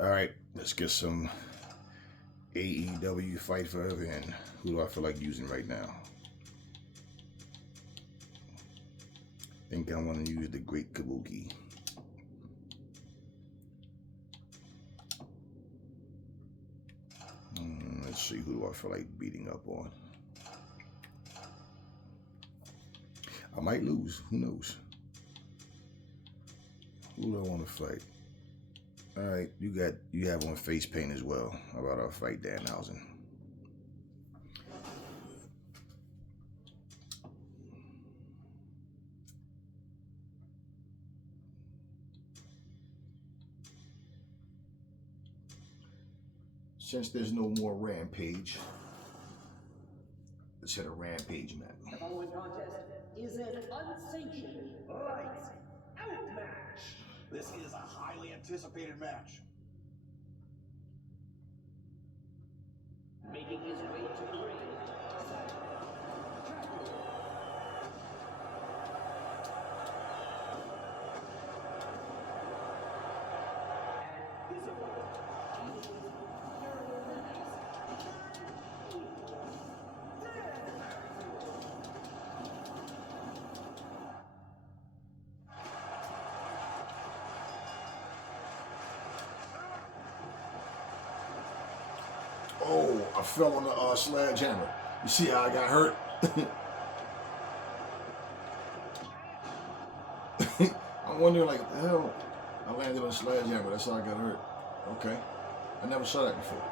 All right, let's get some AEW Fight Forever in. Who do I feel like using right now? I think I want to use the Great Kabuki. Let's see, who do I feel like beating up on? I might lose. Who knows? Who do I want to fight? All right, you have on face paint as well. How about I fight Danhausen? Since there's no more Rampage, let's hit a Rampage match. The following contest is an unsanctioned lights out match. This is a highly anticipated match. Making his way to the ring, Oh, I fell on the sledgehammer. You see how I got hurt? I'm wondering, like, what the hell? I landed on a sledgehammer. That's how I got hurt. Okay. I never saw that before.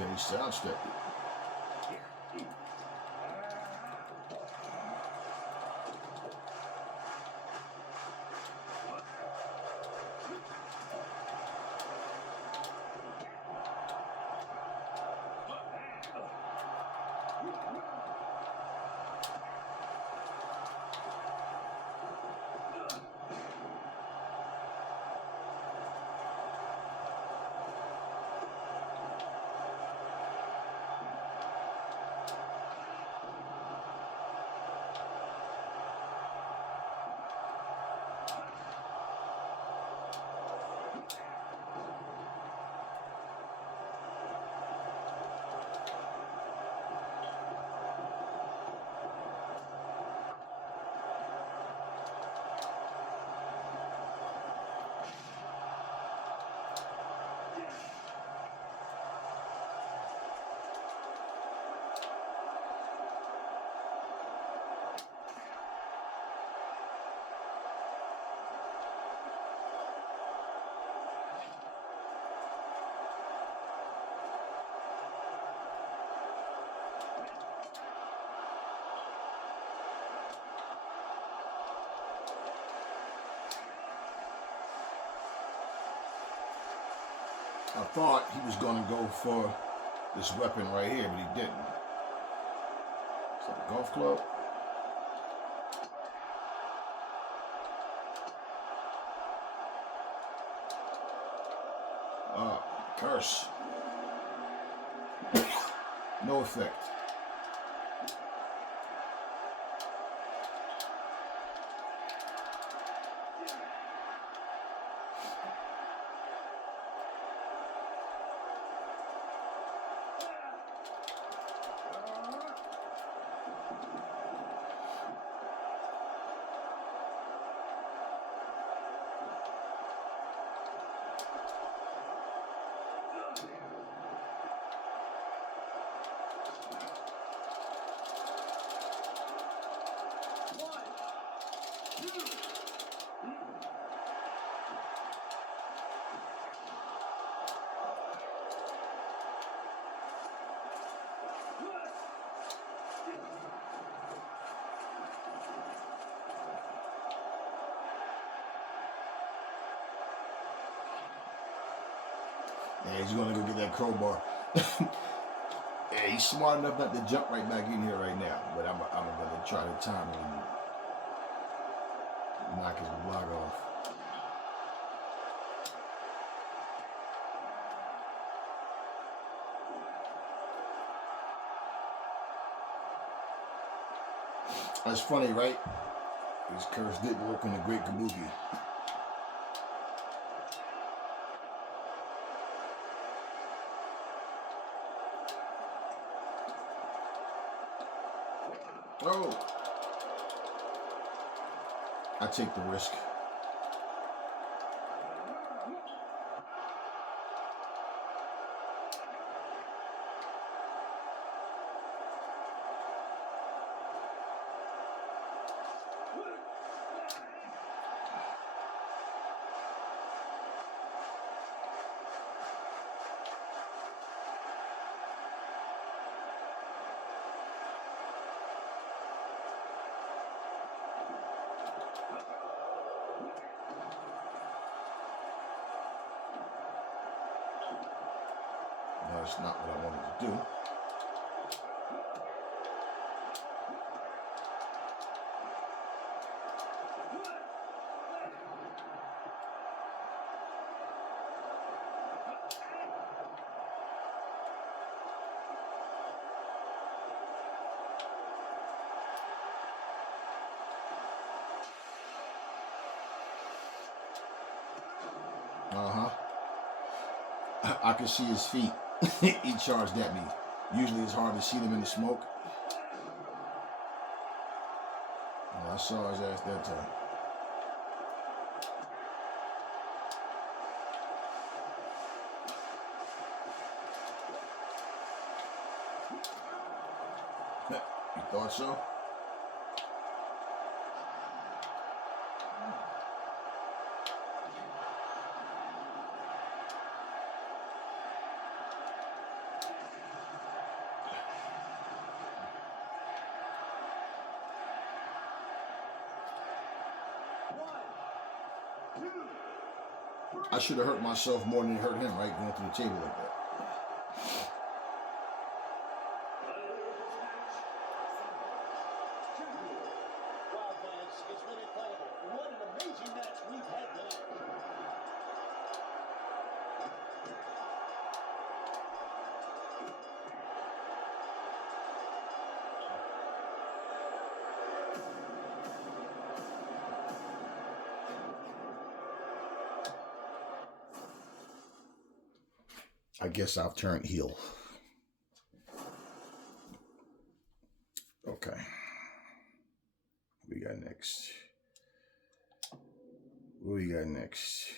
Okay, sound step. I thought he was going to go for this weapon right here, but he didn't. Is that a golf club? Ah, curse. No effect. Yeah, he's gonna go get that crowbar. Yeah, he's smart enough not to jump right back in here right now. But I'm gonna try to time him and knock his block off. That's funny, right? His curse didn't work on the Great Kabuki. Oh! I take the risk. That's not what I wanted to do. I could see his feet. He charged at me. Usually it's hard to see them in the smoke. And I saw his ass that time. You thought so? I should have hurt myself more than it hurt him, right? Going through the table like that. Wow, fans, it's been incredible. What an amazing match we've had tonight. I guess I've turned heel. Okay. What we got next? What we got next?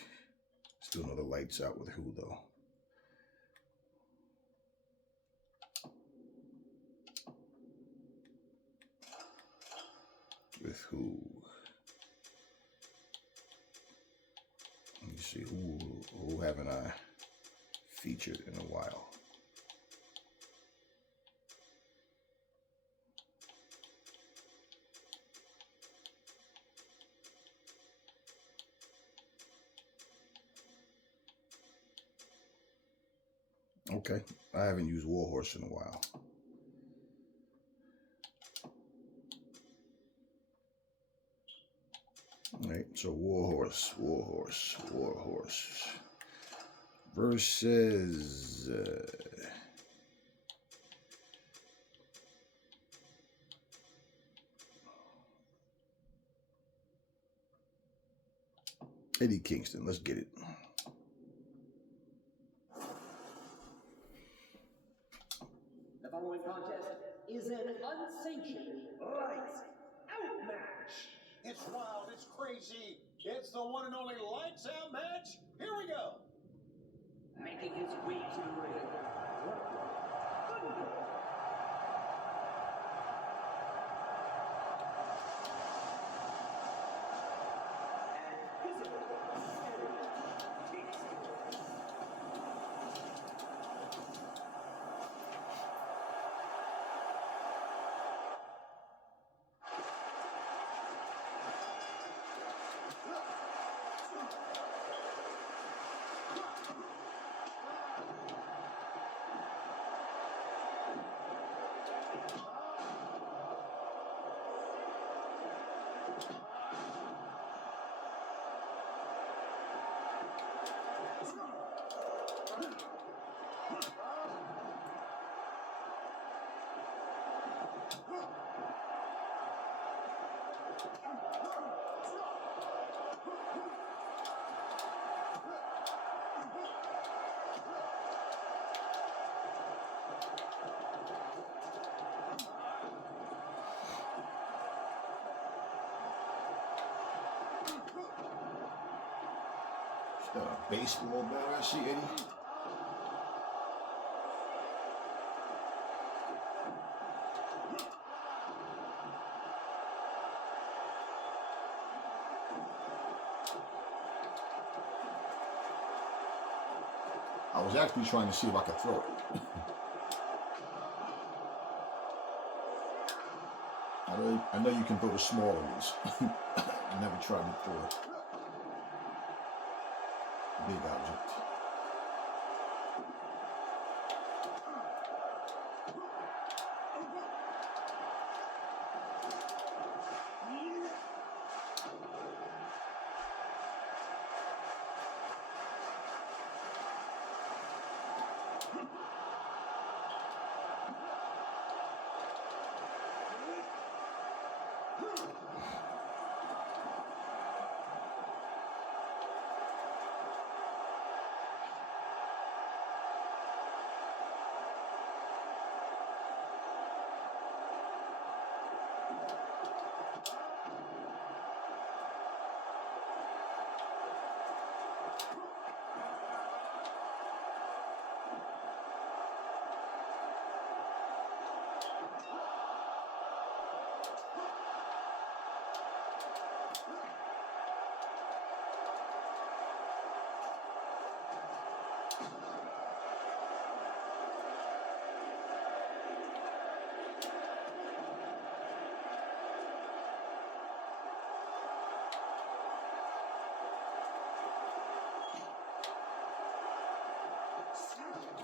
Let's do another lights out with who though? With who? Let me see, who haven't I featured in a while? Okay, I haven't used Warhorse in a while. All right, so Warhorse versus Eddie Kingston. Let's get it. The following contest is an unsanctioned lights out match. It's wild, it's crazy. It's the one and only lights out match. Here we go. Making his way to the ring. Thunder. And visible Eddie Kingston. Is that a baseball bat I see, Eddie? I was actually trying to see if I could throw it. I know you can throw the smaller ones. I never tried to throw a big object.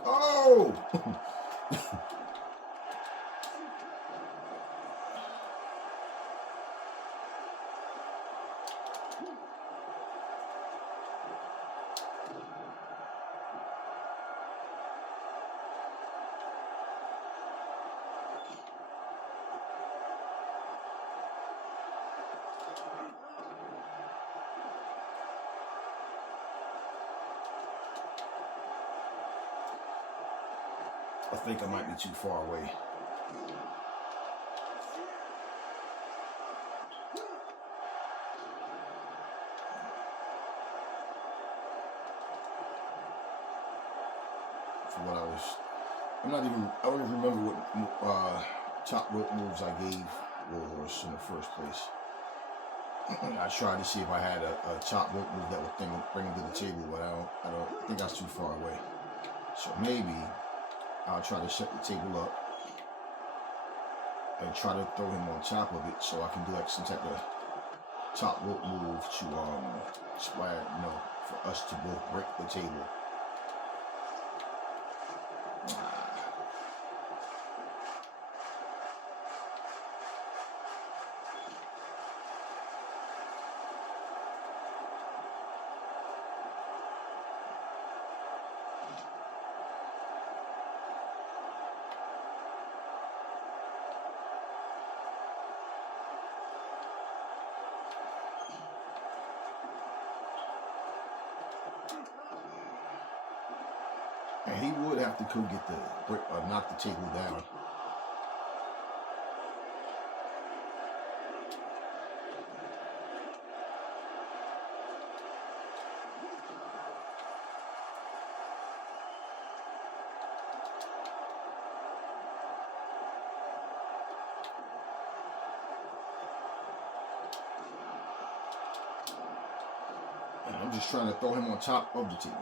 Oh! I think I might be too far away. For what I don't even remember what top rope moves I gave Warhorse in the first place. I tried to see if I had a top rope move that would bring him to the table, but I don't think that's too far away. So maybe I'll try to set the table up and try to throw him on top of it so I can do like some type of top rope move to for us to both break the table. And he would have to go get knock the table down. And I'm just trying to throw him on top of the table.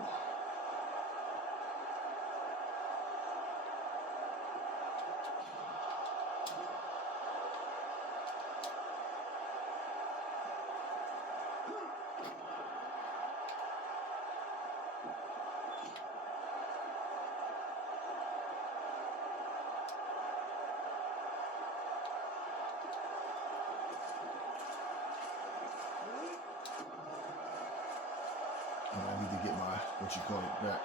I need to get my, back.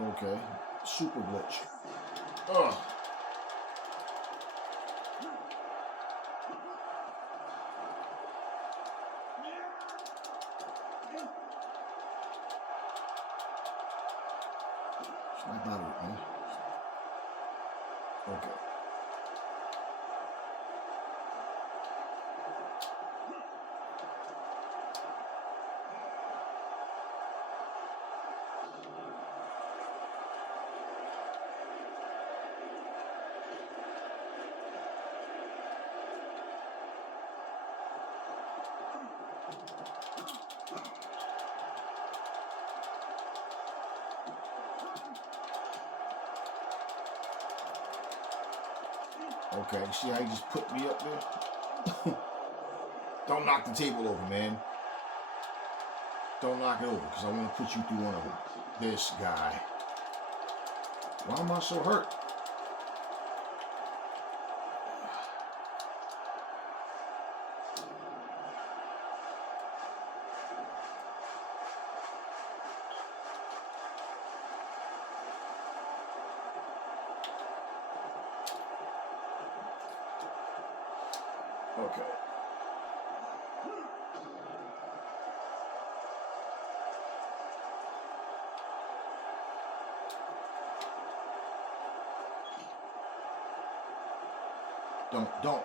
Okay. Super glitch. Ugh. Snap out of it, man. Okay. Okay, see how you just put me up there? Don't knock the table over, man. Don't knock it over, because I want to put you through one of them. This guy. Why am I so hurt? Okay. Don't.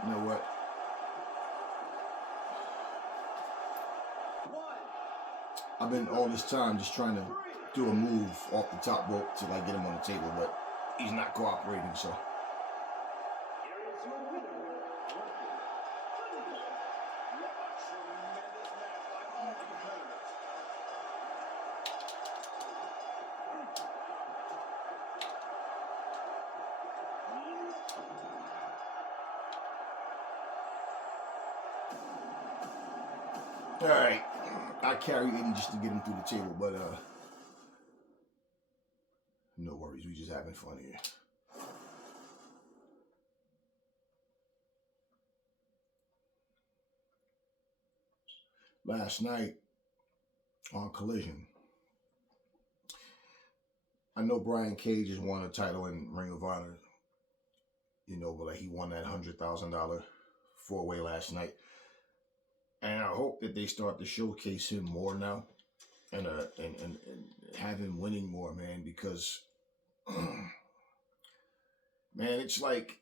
You know what? I've been all this time just trying to do a move off the top rope to like get him on the table, but he's not cooperating, so. Here is your winner, All right, I carry Eddie just to get him through the table, but no worries, we just having fun here. Last night on Collision, I know Brian Cage has won a title in Ring of Honor, you know, but like he won that $100,000 four-way last night. And I hope that they start to showcase him more now and have him winning more, man, because man, it's like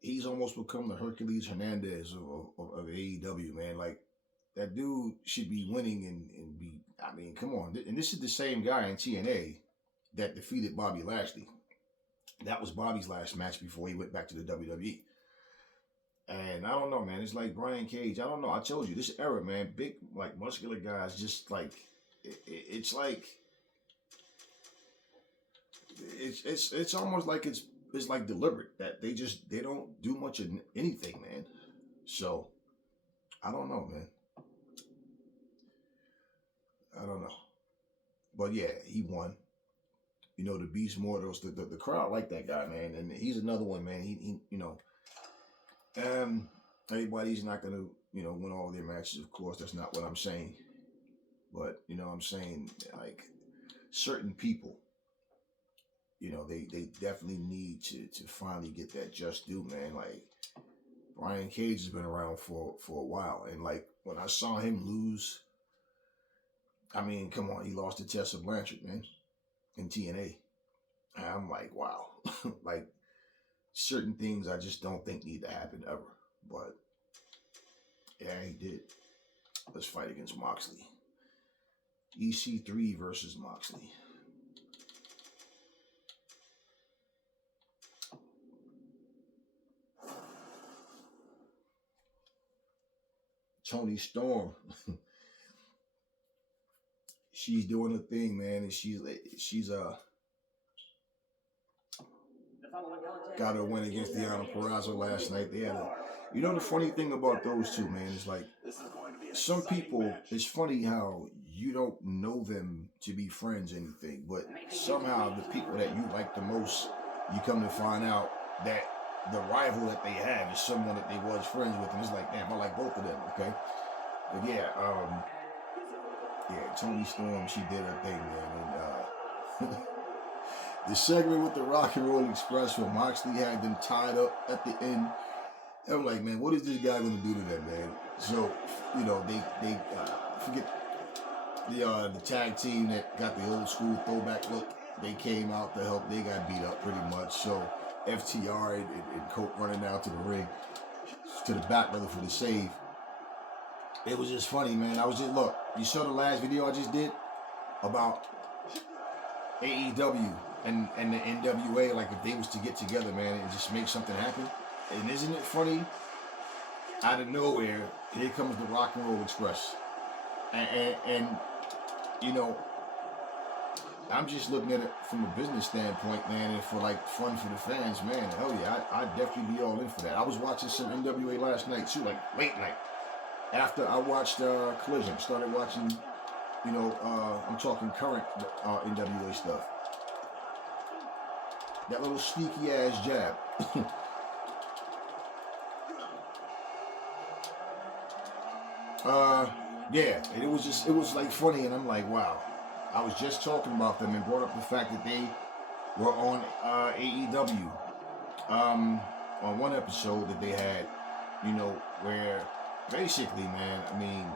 he's almost become the Hercules Hernandez of AEW, man. Like that dude should be winning and be, I mean, come on. And this is the same guy in TNA that defeated Bobby Lashley. That was Bobby's last match before he went back to the WWE. And I don't know, man. It's like Brian Cage. I don't know. I told you this era, man. Big, like muscular guys, just like it's like it's almost like it's like deliberate that they don't do much of anything, man. So I don't know, man. I don't know, but yeah, he won. You know, the Beast Mortals, the crowd like that guy, man, and he's another one, man. He you know. Everybody's not gonna, you know, win all their matches. Of course, that's not what I'm saying. But you know, I'm saying like certain people, you know, they definitely need to finally get that just due, man. Like Brian Cage has been around for a while, and like when I saw him lose, I mean, come on, he lost to Tessa Blanchard, man, in TNA. And I'm like, wow, like certain things I just don't think need to happen ever. But yeah, he did. Let's fight against Moxley. EC3 versus Moxley. Toni Storm. She's doing a thing, man, and she's The following got a win against Deonna Purrazzo last night. They had a, you know, the funny thing about those two, man, is like some people. It's funny how you don't know them to be friends, or anything, but somehow the people that you like the most, you come to find out that the rival that they have is someone that they was friends with, and it's like, damn, I like both of them. Okay, but yeah, Toni Storm, she did her thing, man, and the segment with the Rock and Roll Express where Moxley had them tied up at the end. I'm like, man, what is this guy going to do to them, man? So, you know, they forget the tag team that got the old school throwback look. They came out to help. They got beat up pretty much. So FTR and Colt running down to the ring, to the back rather, for the save. It was just funny, man. I was just, look, you saw the last video I just did about AEW and the NWA, like if they was to get together, man, and just make something happen. And isn't it funny? Out of nowhere, here comes the Rock and Roll Express. And you know, I'm just looking at it from a business standpoint, man, and for like fun for the fans, man. Hell yeah, I'd definitely be all in for that. I was watching some NWA last night too, like late night. After I watched Collision, started watching, you know, I'm talking current NWA stuff. That little sneaky ass jab. Yeah, and it was like funny, and I'm like, wow. I was just talking about them and brought up the fact that they were on AEW on one episode that they had, you know, where basically, man, I mean,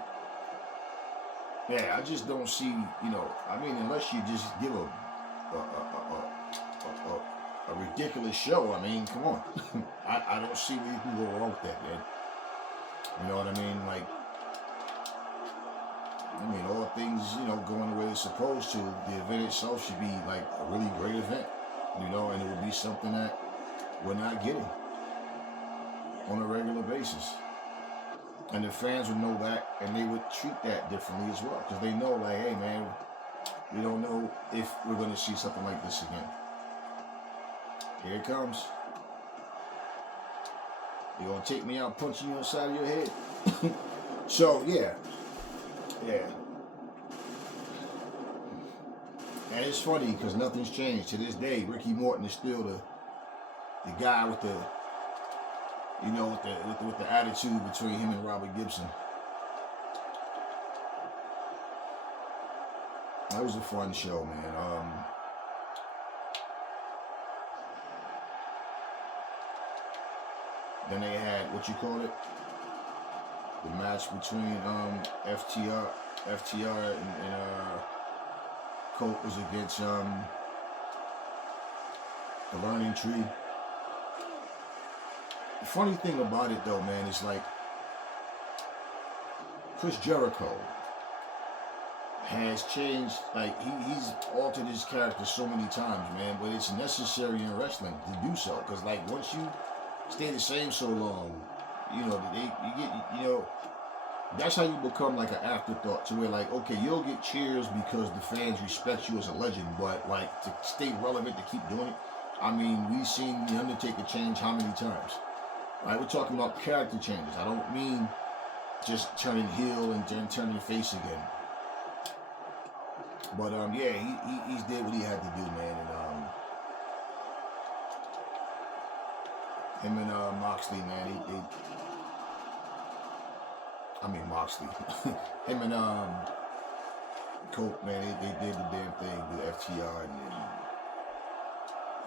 yeah, I just don't see, you know, I mean, unless you just give a ridiculous show, I mean, come on. I don't see where you can go wrong with that, man. You know what I mean? Like, I mean, all things, you know, going the way it's supposed to, the event itself should be like a really great event, you know, and it would be something that we're not getting on a regular basis. And the fans would know that, and they would treat that differently as well, because they know, like, hey, man, we don't know if we're going to see something like this again. Here it comes. You're going to take me out punching you on the side of your head. So, yeah. Yeah. And it's funny because nothing's changed. To this day, Ricky Morton is still the guy with the, you know, with the attitude between him and Robert Gibson. That was a fun show, man. Then they had, what you call it? The match between FTR and Colt was against the Learning Tree. The funny thing about it, though, man, is like Chris Jericho has changed. Like he's altered his character so many times, man. But it's necessary in wrestling to do so, because like once you stay the same so long, you know, you know, that's how you become like an afterthought, to where like, okay, you'll get cheers because the fans respect you as a legend, but like to stay relevant, to keep doing it. I mean, we've seen The Undertaker change how many times? Right? We're talking about character changes. I don't mean just turning heel and then turning face again. But yeah, he's did what he had to do, man, and him and Moxley, man, Moxley. Him and Colt, man, they did the damn thing with FTR, and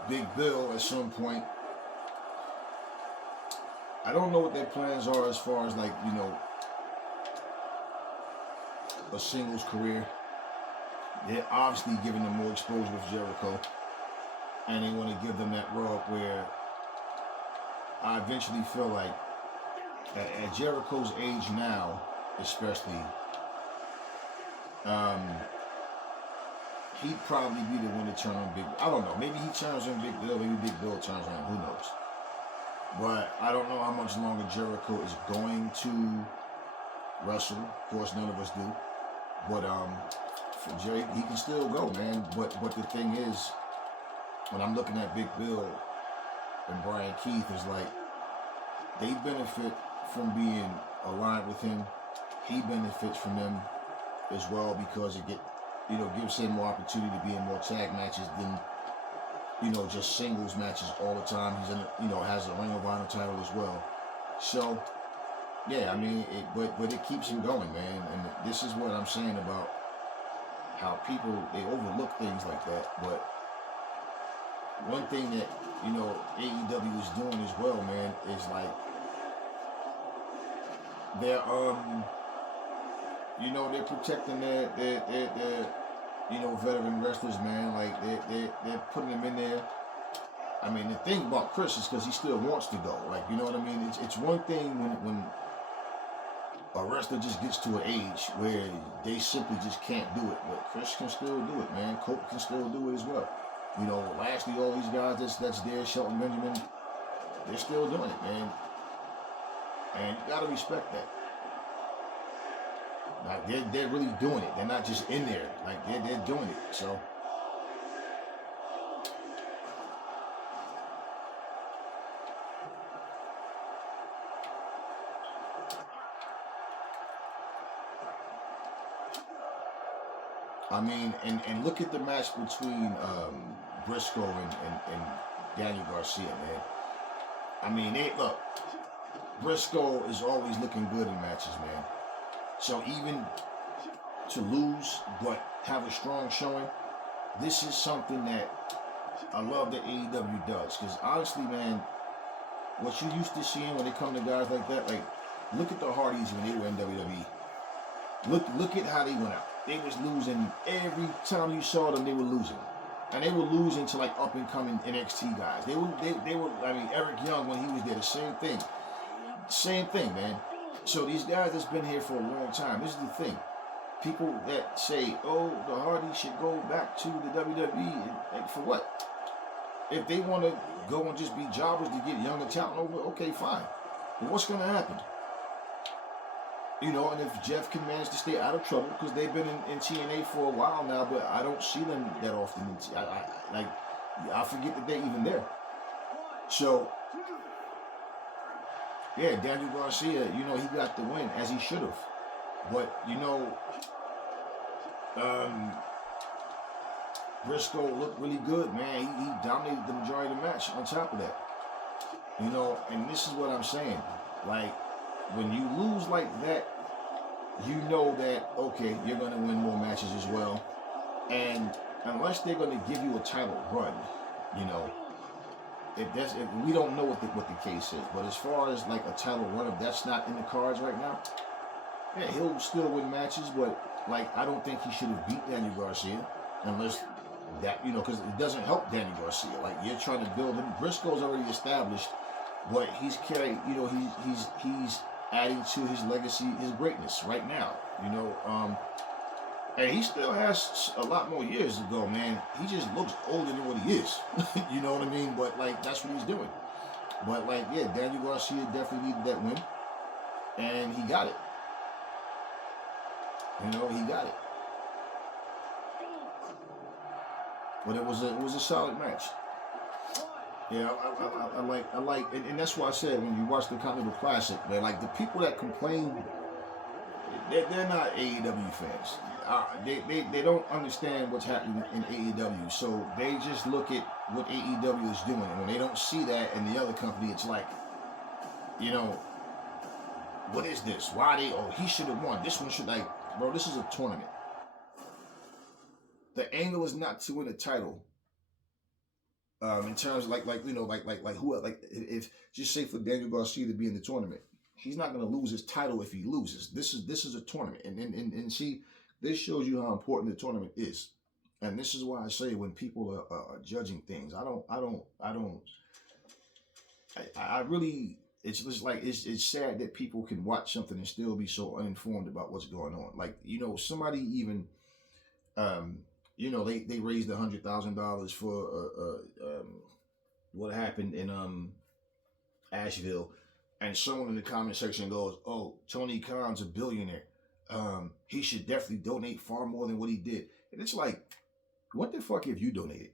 Big Bill at some point. I don't know what their plans are as far as like, you know, a singles career. They're obviously giving them more exposure with Jericho, and they want to give them that rub where I eventually feel like at Jericho's age now, especially, he'd probably be the one to turn on Big Bill. I don't know. Maybe he turns on Big Bill. Maybe Big Bill turns on him. Who knows? But I don't know how much longer Jericho is going to wrestle. Of course, none of us do. But for Jerry, he can still go, man. But the thing is, when I'm looking at Big Bill, and Brian Keith is like, they benefit from being aligned with him. He benefits from them as well because it gives him more opportunity to be in more tag matches than, just singles matches all the time. He's has a Ring of Honor title as well. So, yeah, I mean, but it keeps him going, man. And this is what I'm saying about how people, they overlook things like that. But one thing that, AEW is doing as well, man, is like, they're they're protecting their veteran wrestlers, man. Like they're putting them in there. I mean, the thing about Chris is because he still wants to go. Like, you know what I mean? It's one thing when a wrestler just gets to an age where they simply just can't do it, but Chris can still do it, man. Cope can still do it as well. Lastly, all these guys that's there, Shelton Benjamin, they're still doing it, man. And you gotta respect that. Like they're really doing it. They're not just in there. Like they're doing it. So I mean, and look at the match between Briscoe and Daniel Garcia, man. I mean, look, Briscoe is always looking good in matches, man. So even to lose, but have a strong showing, this is something that I love that AEW does. Because honestly, man, what you used to seeing when they come to guys like that, like, look at the Hardys when they were in WWE. Look at how they went out. They was losing every time you saw them. They were losing, and they were losing to like up and coming NXT guys. They were. I mean, Eric Young when he was there, the same thing, man. So these guys that's been here for a long time. This is the thing. People that say, "Oh, the Hardys should go back to the WWE," like for what? If they want to go and just be jobbers to get younger talent over, okay, fine. But what's going to happen? And if Jeff can manage to stay out of trouble, because they've been in TNA for a while now, but I don't see them that often. I forget that they're even there. So, yeah, Daniel Garcia, he got the win, as he should have. But, Briscoe looked really good, man. He dominated the majority of the match on top of that. And this is what I'm saying. Like, when you lose like that, you know that, okay, you're going to win more matches as well. And unless they're going to give you a title run, if we don't know what the case is. But as far as like a title run, if that's not in the cards right now, yeah, he'll still win matches. But like, I don't think he should have beat Daniel Garcia unless that, because it doesn't help Daniel Garcia. Like, you're trying to build him. Briscoe's already established what he's carrying. He's adding to his legacy, his greatness right now, and he still has a lot more years to go, man. He just looks older than what he is, you know what I mean? But like, that's what he's doing. But like, yeah, Daniel Garcia definitely needed that win, and he got it. He got it. But it was a solid match. Yeah, I like, and that's why I said when you watch the Continental Classic, man, like the people that complain, they're not AEW fans. They don't understand what's happening in AEW, so they just look at what AEW is doing, and when they don't see that in the other company, it's like, what is this? Why he should have won. This one should, like, bro, this is a tournament. The angle is not to win a title. In terms of like who, like, if just say for Daniel Garcia to be in the tournament, he's not going to lose his title if he loses. This is a tournament, and see, this shows you how important the tournament is, and this is why I say when people are judging things, I really, it's just like it's sad that people can watch something and still be so uninformed about what's going on. Like, somebody even. They raised $100,000 for what happened in Asheville, and someone in the comment section goes, "Oh, Tony Khan's a billionaire. He should definitely donate far more than what he did." And it's like, what the fuck have you donated?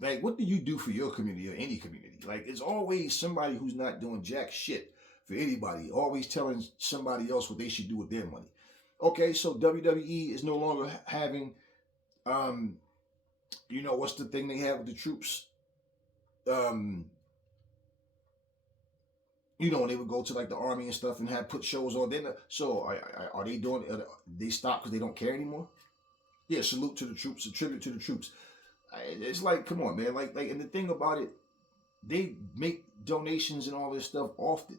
Like, what do you do for your community or any community? Like, it's always somebody who's not doing jack shit for anybody, always telling somebody else what they should do with their money. Okay, so WWE is no longer having, um, what's the thing they have with the troops? Um, when they would go to like the army and stuff and have put shows on. Then, so are they doing? They stop because they don't care anymore? Yeah, salute to the troops, a tribute to the troops. It's like, come on, man. Like, and the thing about it, they make donations and all this stuff often.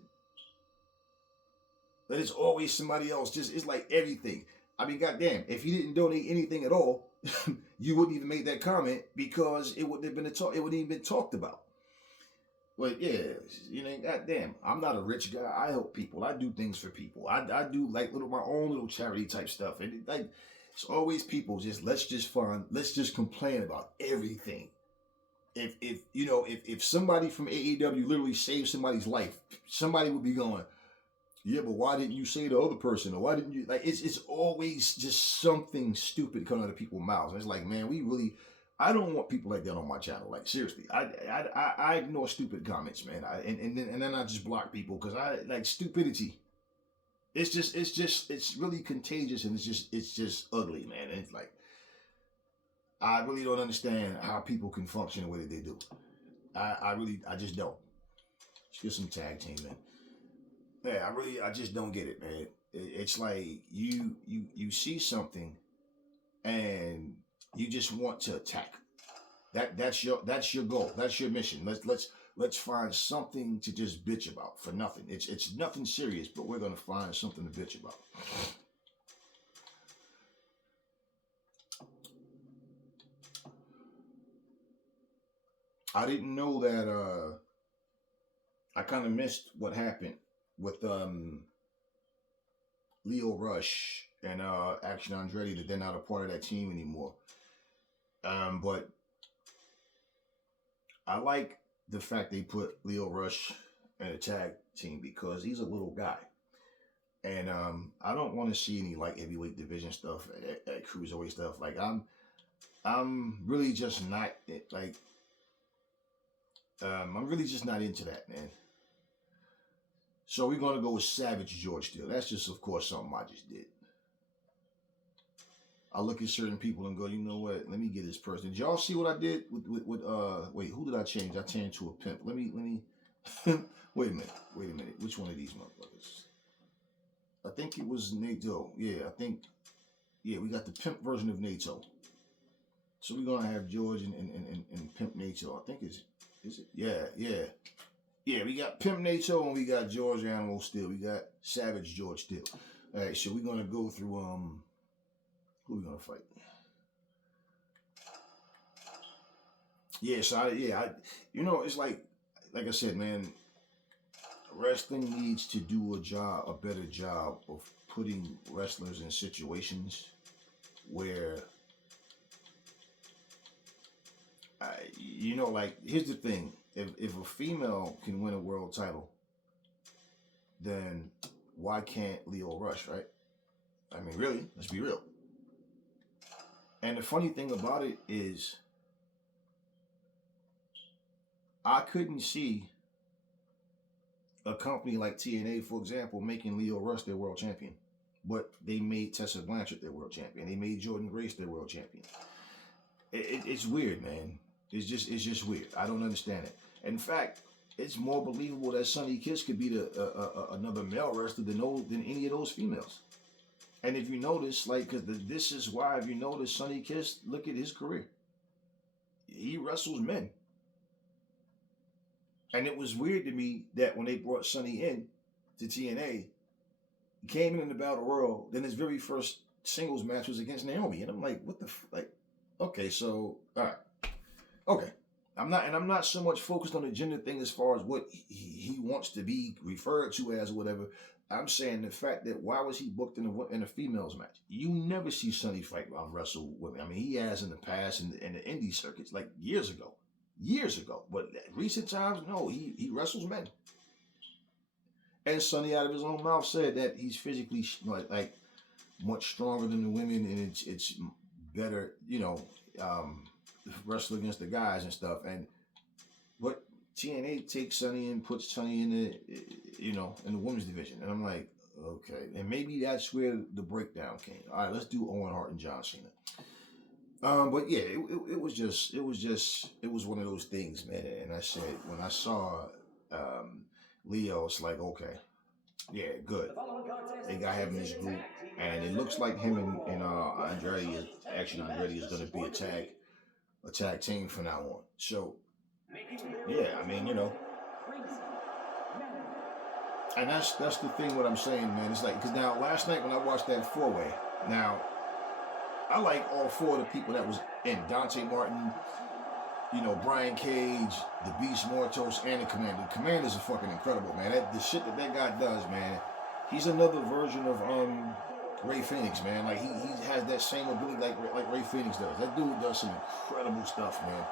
But it's always somebody else. Just it's like everything. I mean, goddamn, if you didn't donate anything at all, you wouldn't even make that comment because it wouldn't have been it wouldn't even been talked about. But yeah, goddamn, I'm not a rich guy. I help people. I do things for people. I do like my own little charity type stuff, and like it's always people. Let's just complain about everything. If somebody from AEW literally saved somebody's life, somebody would be going, yeah, but why didn't you say the other person? Or why didn't you? Like, it's always just something stupid coming out of people's mouths. And it's like, man, I don't want people like that on my channel. Like, seriously, I ignore stupid comments, man. And then I just block people because I like stupidity. It's really contagious, and it's just ugly, man. And it's like, I really don't understand how people can function the way that they do. I just don't. Let's get some tag team, man. Yeah, I just don't get it, man. It's like you see something and you just want to attack. That's your goal. That's your mission. Let's find something to just bitch about for nothing. It's nothing serious, but we're gonna find something to bitch about. I didn't know that. I kind of missed what happened with Lio Rush and Action Andretti, that they're not a part of that team anymore. But I like the fact they put Lio Rush in a tag team because he's a little guy. And I don't want to see any like heavyweight division stuff at cruiserweight stuff. Like I'm really just not like I'm really just not into that, man. So we're gonna go with Savage George Steele. That's just, of course, something I just did. I look at certain people and go, you know what? Let me get this person. Did y'all see what I did with wait, who did I change? I changed to a pimp. Let me wait a minute. Which one of these motherfuckers? I think it was Naito. Yeah, we got the pimp version of Naito. So we're gonna have George and Pimp Naito. I think is it? Yeah. Yeah, we got Pimp Naito and we got George Animal Steele. We got Savage George Steele. All right, so we're gonna go through who we gonna fight? Yeah, so it's like I said, man, wrestling needs to do a better job of putting wrestlers in situations where here's the thing. If a female can win a world title, then why can't Lio Rush, right? I mean, really, let's be real. And the funny thing about it is, I couldn't see a company like TNA, for example, making Lio Rush their world champion. But they made Tessa Blanchard their world champion. They made Jordynne Grace their world champion. It's weird, man. It's just weird. I don't understand it. In fact, it's more believable that Sonny Kiss could beat another male wrestler than any of those females. And if you notice, this is why, if you notice, Sonny Kiss, look at his career. He wrestles men. And it was weird to me that when they brought Sonny in to TNA, he came in the Battle Royal, then his very first singles match was against Naomi. And I'm like, what the okay, so, all right. Okay. I'm not so much focused on the gender thing as far as what he wants to be referred to as or whatever. I'm saying the fact that why was he booked in a females match? You never see Sonny fight wrestle women. I mean, he has in the past in the indie circuits, like years ago. But recent times, no, he wrestles men. And Sonny, out of his own mouth, said that he's physically like much stronger than the women, and it's better, wrestle against the guys and stuff. And but TNA takes Sonny and puts Sonny in the, in the women's division, and I'm like, okay, and maybe that's where the breakdown came. All right, let's do Owen Hart and John Cena. But yeah, it was one of those things, man. And I said, when I saw Leo, it's like, okay, yeah, good. They got him in this group, and it looks like him and Andretti is going to be a tag team from now on. So yeah, I mean, and that's the thing. What I'm saying, man, it's like, because now last night when I watched that 4-way, now I like all 4 of the people that was in: Dante Martin, Brian Cage, the Beast Mortos, and the Commander. The Commander's fucking incredible, man. The shit that guy does, man. He's another version of Ray Phoenix, man. Like he has that same ability like Ray Phoenix does. That dude does some incredible stuff, man.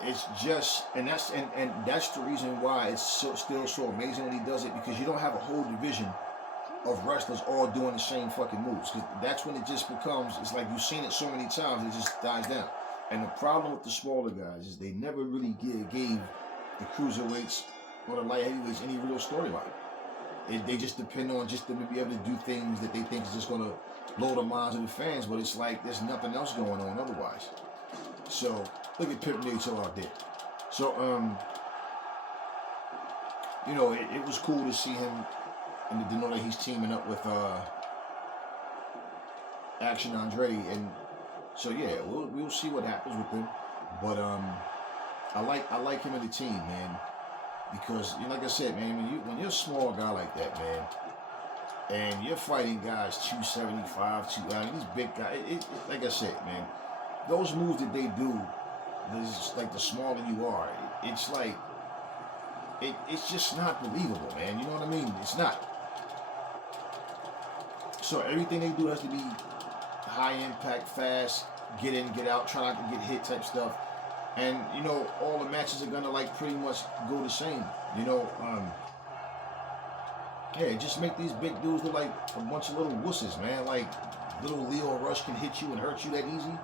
It's just, and that's the reason why it's still so amazing when he does it, because you don't have a whole division of wrestlers all doing the same fucking moves. Because that's when it just becomes, it's like you've seen it so many times, it just dies down. And the problem with the smaller guys is they never really gave the cruiserweights or the light heavyweights any real storyline. They just depend on just them to be able to do things that they think is just going to blow the minds of the fans, but it's like there's nothing else going on otherwise. So look at Pip Nato out there. So it was cool to see him, and to know that he's teaming up with Action Andretti, and so yeah, we'll see what happens with him. But I like him in the team, man, because like I said, man, when you're a small guy like that, man, and you're fighting guys 275, these big guys, like I said, man, those moves that they do, it's like the smaller you are, it's like it's just not believable, man. You know what I mean? It's not. So everything they do has to be high impact, fast, get in, get out, try not to get hit type stuff. And all the matches are gonna like pretty much go the same. Yeah, just make these big dudes look like a bunch of little wusses, man. Like little Leo Rush can hit you and hurt you that easy.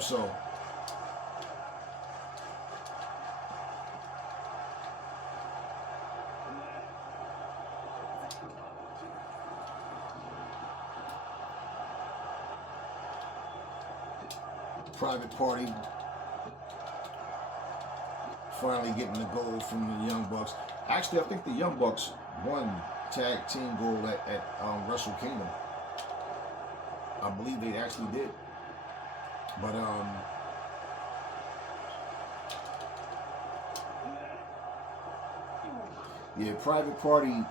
So Private Party finally getting the gold from the Young Bucks. Actually, I think the Young Bucks won tag team gold at Wrestle Kingdom. I believe they actually did. But yeah, Private Party,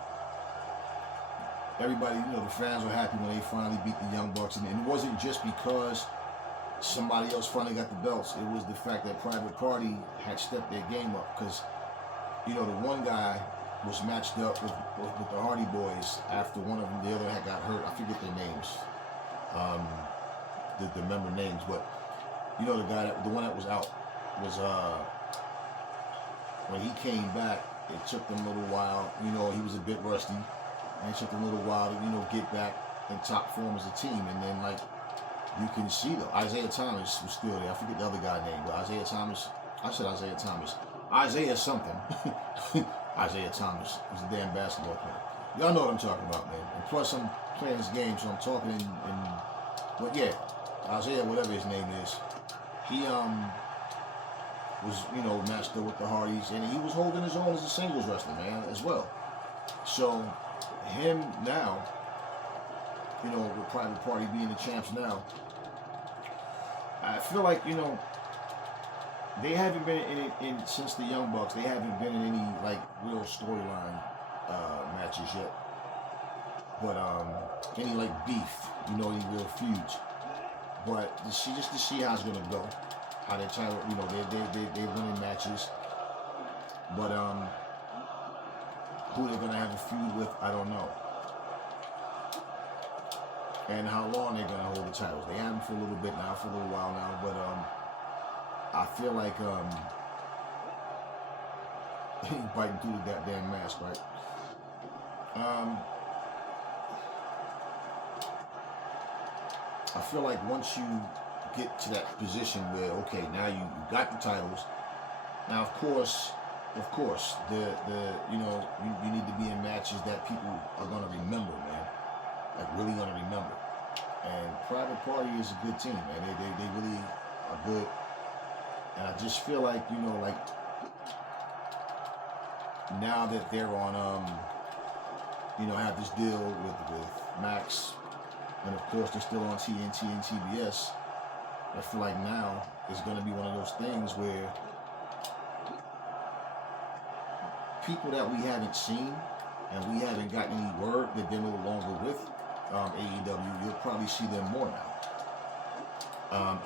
everybody, the fans were happy when they finally beat the Young Bucks, and it wasn't just because somebody else finally got the belts. It was the fact that Private Party had stepped their game up, because the one guy was matched up with the Hardy Boys after one of them, the other had got hurt. I forget their names, the member names, but the one that was out was when he came back, it took them a little while. He was a bit rusty, and it took them a little while to get back in top form as a team. And then you can see though, Isaiah Thomas was still there. I forget the other guy's name, but Isaiah Thomas. I said Isaiah Thomas. Isaiah something. Isaiah Thomas was a damn basketball player. Y'all know what I'm talking about, man. And plus, I'm playing this game, so I'm talking but yeah, Isaiah, whatever his name is, he was matched up with the Hardys, and he was holding his own as a singles wrestler, man, as well. So him now, with Private Party being the champs now, I feel like they haven't been in since the Young Bucks. They haven't been in any like real storyline matches yet. But any like beef, any real feuds. But to see how it's gonna go, how they're trying to, they're winning matches. But who they're gonna have a feud with, I don't know. And how long they're gonna hold the titles. They have them for a little bit now, for a little while now. But I feel like he's biting through that damn mask, right? I feel like once you get to that position where, okay, now you got the titles. Now, of course, the you need to be in matches that people are gonna remember, man. Like really gonna remember. And Private Party is a good team, man. They really are good. And I just feel like, like now that they're on have this deal with Max, and of course they're still on TNT and TBS. I feel like now it's gonna be one of those things where people that we haven't seen and we haven't gotten any word that they're no longer with AEW, you'll probably see them more now.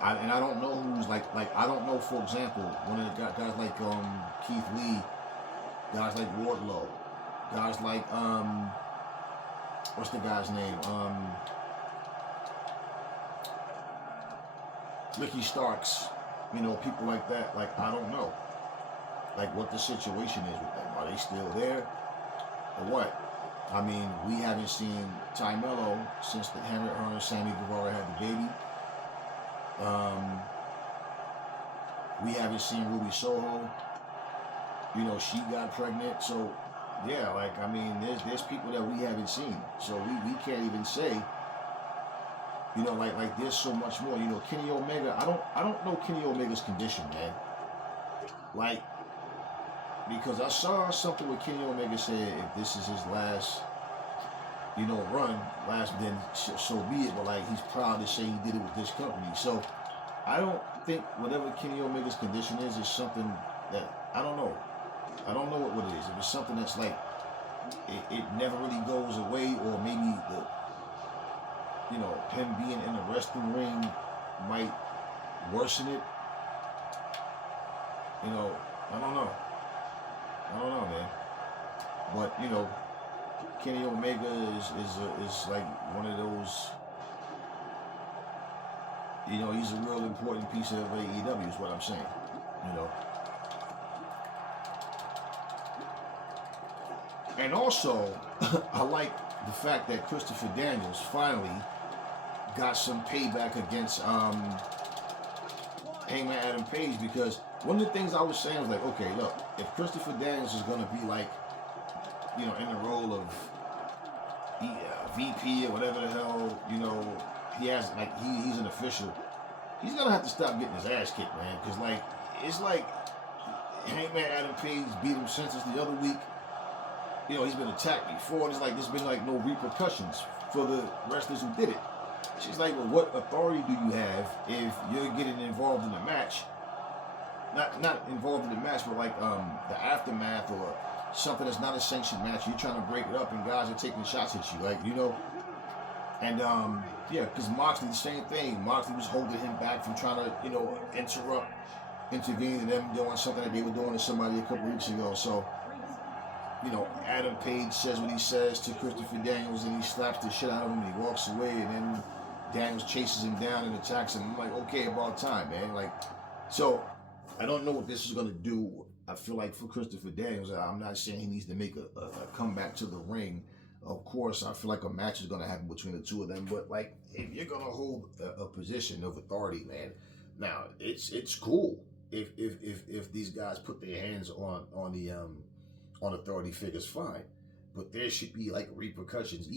I don't know who's like I don't know, for example, one of the guys like Keith Lee, guys like Wardlow, guys like what's the guy's name? Ricky Starks, people like that. Like, I don't know, like what the situation is with them. Are they still there or what? I mean, we haven't seen Ty Mello since the her and Sammy Guevara had the baby. We haven't seen Ruby Soho. She got pregnant. So, yeah, like, I mean, there's people that we haven't seen. So we can't even say, like there's so much more. Kenny Omega, I don't know Kenny Omega's condition, man. Like, because I saw something where Kenny Omega said if this is his last, run, then so be it. But like, he's proud to say he did it with this company. So I don't think whatever Kenny Omega's condition is something that, I don't know. I don't know what it is. If it's something that's like, it never really goes away, or maybe him being in the wrestling ring might worsen it. I don't know. I don't know, man. But Kenny Omega is like one of those. He's a real important piece of AEW, is what I'm saying. And also, I like the fact that Christopher Daniels finally got some payback against Hangman Adam Page, because one of the things I was saying was like, okay, look, if Christopher Daniels is going to be like, in the role of VP or whatever the hell, he has, like, he's an official, he's going to have to stop getting his ass kicked, man, because, like, it's like Hangman Adam Page beat him senseless the other week. He's been attacked before, and it's like there's been like no repercussions for the wrestlers who did it. She's like, well, what authority do you have if you're getting involved in the match? Not involved in the match, but like the aftermath or something that's not a sanctioned match. You're trying to break it up, and guys are taking shots at you, like, And yeah, because Moxley, the same thing. Moxley was holding him back from trying to, intervene in them doing something that they were doing to somebody a couple weeks ago. So, Adam Page says what he says to Christopher Daniels, and he slaps the shit out of him, and he walks away, and then Daniels chases him down and attacks him. I'm like, okay, about time, man. Like, so I don't know what this is gonna do. I feel like for Christopher Daniels, I'm not saying he needs to make a comeback to the ring. Of course, I feel like a match is gonna happen between the two of them. But like, if you're gonna hold a position of authority, man, now it's cool if these guys put their hands on authority figures, fine, but there should be like repercussions.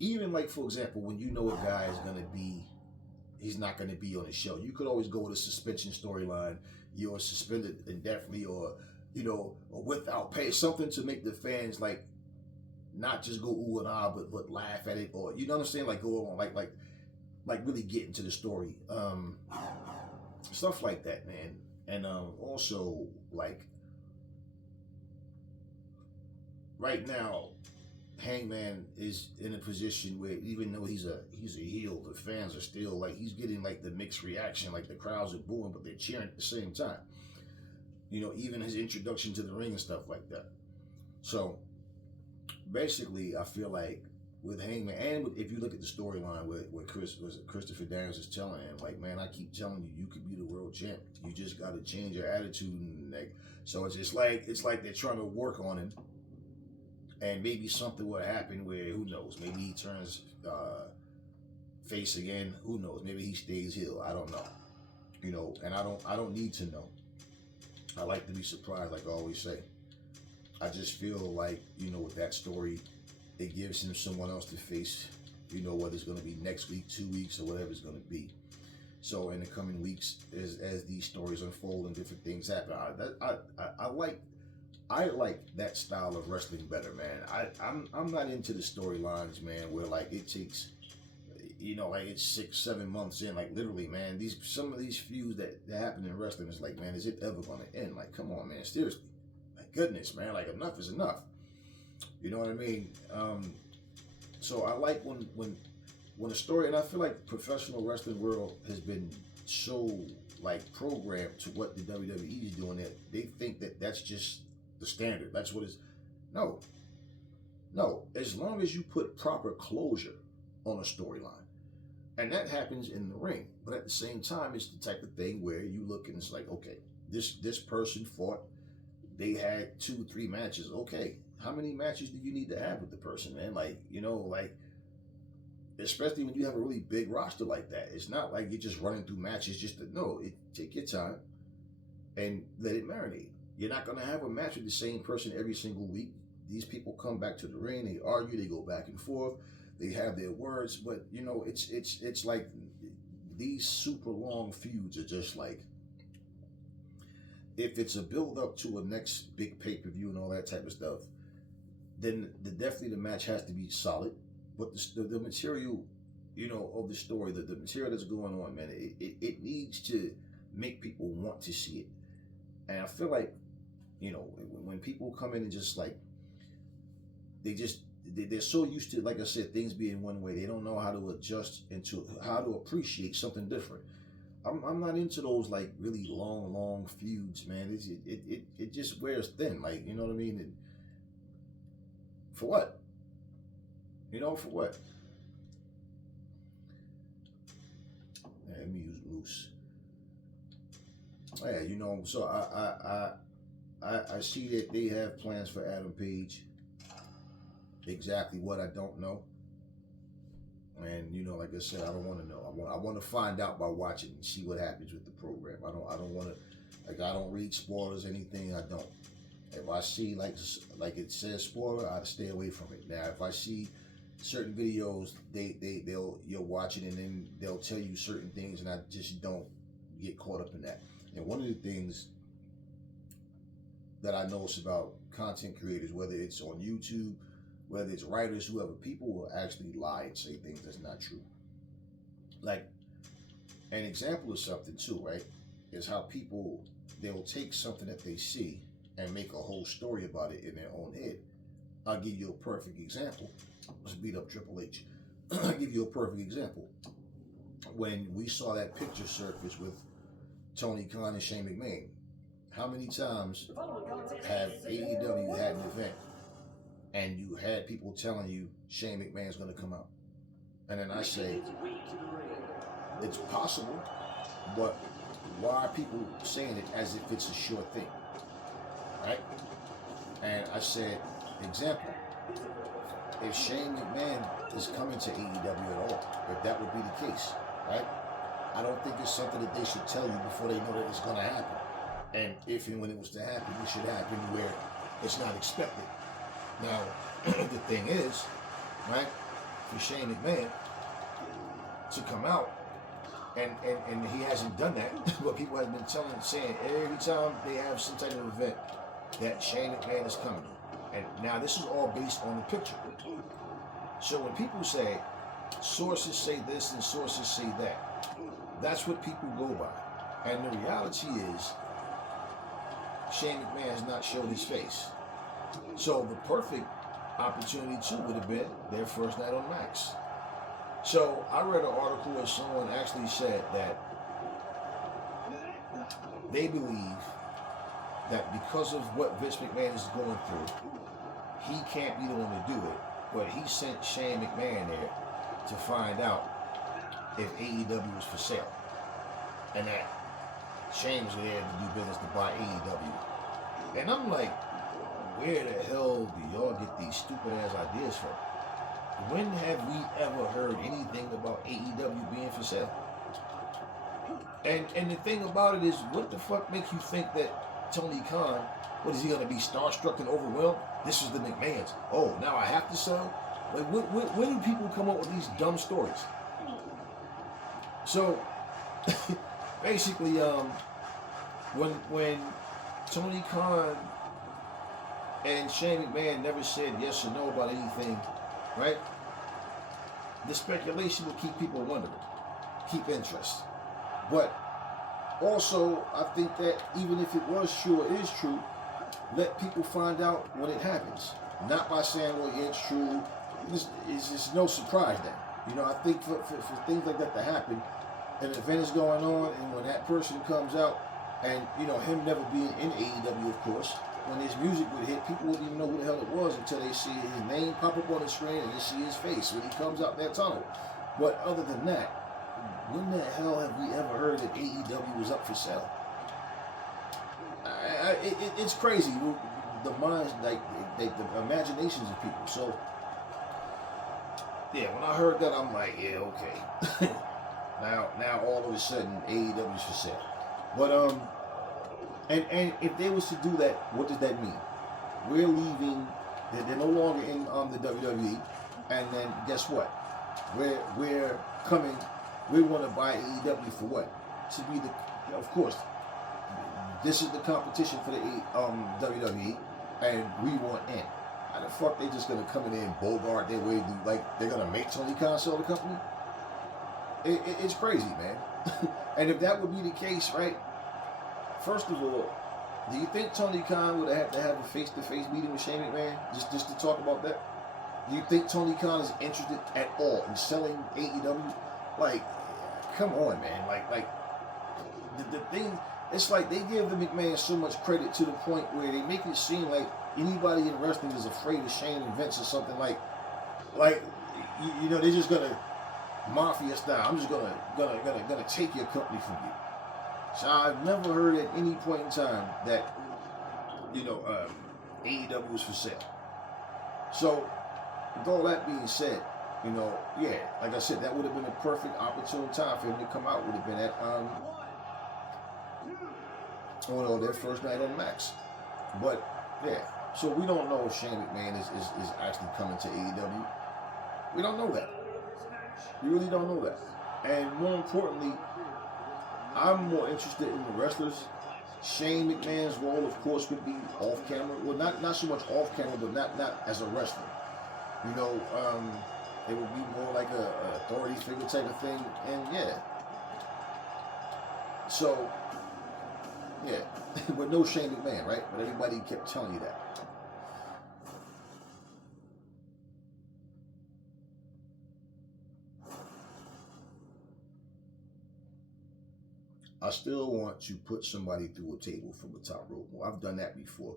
Even like, for example, when a guy is he's not gonna be on the show, you could always go with a suspension storyline. You're suspended indefinitely, or without pay, something to make the fans like not just go ooh and ah, but laugh at it, or understand, like go on, like really get into the story, stuff like that, man. And also, like, right now, Hangman is in a position where, even though he's a heel, the fans are still like, he's getting like the mixed reaction, like the crowds are booing, but they're cheering at the same time. Even his introduction to the ring and stuff like that. So basically, I feel like with Hangman, and if you look at the storyline where Christopher Daniels is telling him, like, man, I keep telling you, you could be the world champ. You just got to change your attitude, and like, so it's like they're trying to work on him. And maybe something will happen where, who knows, maybe he turns face again. Who knows? Maybe he stays heel. I don't know. You know, and I don't need to know. I like to be surprised, like I always say. I just feel like, you know, with that story, it gives him someone else to face, you know, whether it's going to be next week, 2 weeks, or whatever it's going to be. So in the coming weeks, as these stories unfold and different things happen, I like that style of wrestling better, man. I'm not into the storylines, man, where like it takes, you know, like it's 6-7 months in, like literally, man. Some of these feuds that happen in wrestling is like, man, is it ever gonna end? Like, come on, man, seriously, my goodness, man, like enough is enough. You know what I mean? So I like when a story, and I feel like the professional wrestling world has been so like programmed to what the WWE is doing that they think that that's just the standard. That's what it's. No. As long as you put proper closure on a storyline, and that happens in the ring, but at the same time, it's the type of thing where you look and it's like, okay, this person fought. They had 2-3 matches. Okay, how many matches do you need to have with the person, man? Like, you know, like. Especially when you have a really big roster like that. It's not like you're just running through matches take your time and let it marinate. You're not going to have a match with the same person every single week. These people come back to the ring, they argue, they go back and forth, they have their words, but you know, it's like these super long feuds are just like, if it's a build up to a next big pay-per-view and all that type of stuff, then definitely the match has to be solid. But the material, you know, of the story, the material that's going on, man, it needs to make people want to see it. And I feel like, you know, when people come in and just like, they're so used to, like I said, things being one way, they don't know how to adjust into how to appreciate something different. I'm not into those like really long feuds, man. It just wears thin, like, you know what I mean? And for what? You know, for what? Yeah, let me use loose. Yeah, you know, so I see that they have plans for Adam Page. Exactly what, I don't know. And you know, like I said, I don't want to know. I want to find out by watching and see what happens with the program. I don't want to, like, I don't read spoilers, anything. I don't. If I see like it says spoiler, I'd stay away from it. Now, if I see certain videos, you'll watch it and then they'll tell you certain things, and I just don't get caught up in that. And one of the things that I notice about content creators, whether it's on YouTube, whether it's writers, whoever, people will actually lie and say things that's not true. Like, an example of something too, right, is how people, they'll take something that they see and make a whole story about it in their own head. I'll give you a perfect example. Let's beat up Triple H. I'll give you a perfect example. When we saw that picture surface with Tony Khan and Shane McMahon, how many times have AEW had an event and you had people telling you Shane McMahon's going to come out? And then I say, it's possible, but why are people saying it as if it's a sure thing? Right? And I said, example, if Shane McMahon is coming to AEW at all, if that would be the case, right? I don't think it's something that they should tell you before they know that it's going to happen. And if and when it was to happen, it should happen where it's not expected. Now, the thing is, right, for Shane McMahon to come out, and he hasn't done that, but people have been saying every time they have some type of event that Shane McMahon is coming. And now this is all based on the picture. So when people say, sources say this and sources say that, that's what people go by. And the reality is, Shane McMahon has not showed his face. So the perfect opportunity too would have been their first night on Max. So I read an article where someone actually said that they believe that because of what Vince McMahon is going through, he can't be the one to do it, but he sent Shane McMahon there to find out if AEW was for sale, and that Shane was there to do business to buy AEW. And I'm like, where the hell do y'all get these stupid ass ideas from? when have we ever heard anything about AEW being for sale? And the thing about it is, what the fuck makes you think that Tony Khan, what is he gonna be starstruck and overwhelmed? This is the McMahons. Oh, now I have to sell? Like, when do people come up with these dumb stories? So, basically, when Tony Khan and Shane McMahon never said yes or no about anything, right? The speculation will keep people wondering, keep interest. But also, I think that even if it was true or is true, let people find out when it happens. Not by saying, well, yeah, it's true. It's just no surprise then. You know, I think for things like that to happen, an event is going on, and when that person comes out, and, you know, him never being in AEW, of course, when his music would hit, people wouldn't even know who the hell it was until they see his name pop up on the screen and they see his face when he comes out that tunnel. But other than that, when the hell have we ever heard that AEW was up for sale? It's crazy. The minds, like the imaginations of people. So, yeah, when I heard that, I'm like, yeah, okay. now all of a sudden, AEW is for sale. But and if they was to do that, what does that mean? We're leaving. They're no longer in the WWE, and then guess what? We're coming. We want to buy AEW for what? To be the, of course, this is the competition for the WWE, and we want in. How the fuck they just gonna come in there and bogart their way? Like they're gonna make Tony Khan sell the company? It's crazy, man. And if that would be the case, right? First of all, do you think Tony Khan would have had to have a face-to-face meeting with Shane McMahon just to talk about that? Do you think Tony Khan is interested at all in selling AEW? Like, come on, man. Like the thing, it's like they give the McMahon so much credit to the point where they make it seem like anybody in wrestling is afraid of Shane and Vince or something like you know, they're just gonna mafia style. I'm just gonna take your company from you. So I've never heard at any point in time that, you know, AEW was for sale. So with all that being said, you know, yeah, like I said, that would have been a perfect opportune time for him to come out. Would have been at their first night on Max. But yeah, so we don't know if Shane McMahon is actually coming to AEW. We don't know that. We really don't know that. And more importantly, I'm more interested in the wrestlers. Shane McMahon's role, of course, would be off camera. Well, not so much off camera, but not as a wrestler. You know, it would be more like a authority figure type of thing. And yeah. So, yeah. But no Shane McMahon, right? But everybody kept telling you that. I still want to put somebody through a table from the top rope. Well, I've done that before.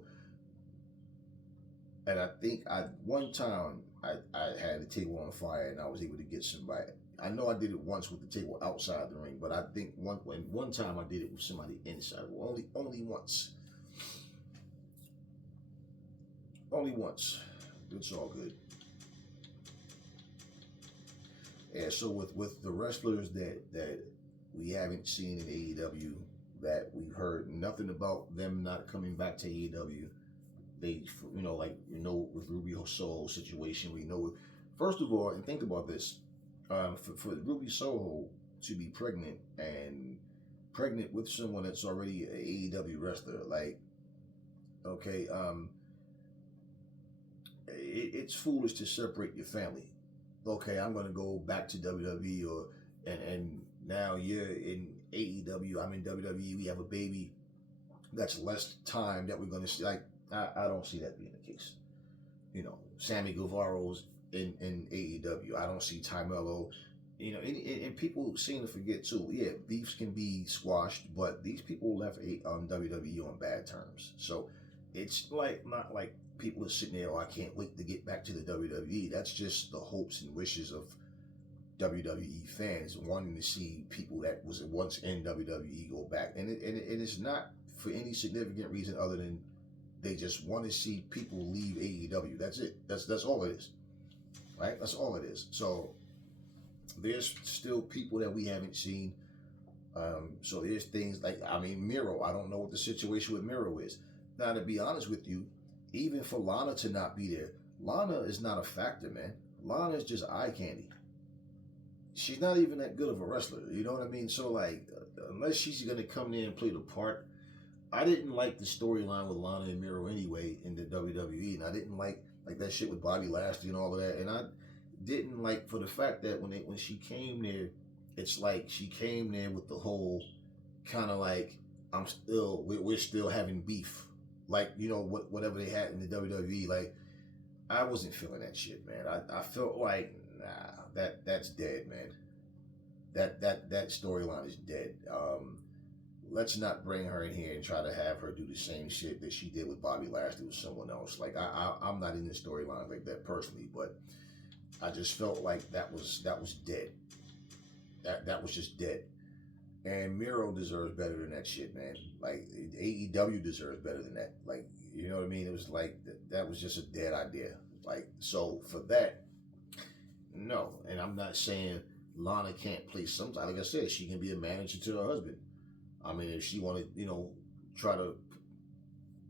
And I think one time I had a table on fire and I was able to get somebody. I know I did it once with the table outside the ring, but I think one time I did it with somebody inside. Well, only once. Only once. It's all good. Yeah, so with the wrestlers that we haven't seen in AEW, that we've heard nothing about them not coming back to AEW. They, you know, with Ruby Soho situation, we know. First of all, and think about this, for Ruby Soho to be pregnant with someone that's already an AEW wrestler, like, okay, it's foolish to separate your family. Okay, I'm gonna go back to WWE and now you're in AEW, I'm in WWE, we have a baby. That's less time that we're going to see. Like, I don't see that being the case. You know, Sammy Guevaro's in AEW. I don't see Ty Mello. You know, and people seem to forget too. Yeah, beefs can be squashed, but these people left WWE on bad terms. So it's not like people are sitting there, oh, I can't wait to get back to the WWE. That's just the hopes and wishes of WWE fans wanting to see people that was once in WWE go back, and it's not for any significant reason other than they just want to see people leave AEW. That's it. That's all it is. right? That's all it is. So there's still people that we haven't seen. So there's things like, I mean, Miro. I don't know what the situation with Miro is. Now, to be honest with you, even for Lana to not be there, Lana is not a factor, man. Lana is just eye candy. She's not even that good of a wrestler. You know what I mean? So, like, unless she's going to come there and play the part, I didn't like the storyline with Lana and Miro anyway in the WWE, and I didn't like that shit with Bobby Lashley and all of that, and I didn't like for the fact that when she came there, it's like she came there with the whole kind of like we're still having beef, like, you know, whatever they had in the WWE. Like, I wasn't feeling that shit, man. I felt like, nah, that's dead, man. That storyline is dead. Let's not bring her in here and try to have her do the same shit that she did with Bobby Lashley with someone else. Like, I'm not in the storyline like that personally, but I just felt like that was dead. That was just dead. And Miro deserves better than that shit, man. Like, AEW deserves better than that. Like, you know what I mean? It was like, that was just a dead idea. Like, so for that, no. And I'm not saying Lana can't play sometimes. Like I said, she can be a manager to her husband. I mean, if she wanted, you know, try to,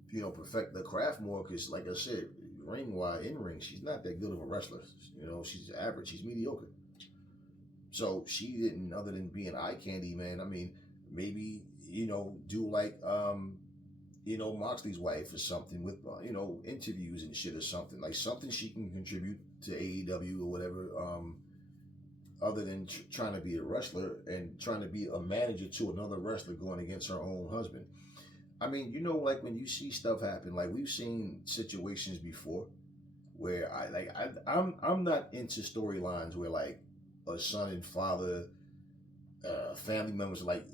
you know, perfect the craft more, because like I said, in ring, she's not that good of a wrestler. You know, she's average. She's mediocre. So she didn't, other than being eye candy, man. I mean, maybe, you know, do like, you know, Moxley's wife or something with, you know, interviews and shit or something. Like, something she can contribute to AEW or whatever, other than trying to be a wrestler and trying to be a manager to another wrestler going against her own husband. I mean, you know, like when you see stuff happen, like we've seen situations before where I'm not into storylines where like a son and father, family members are like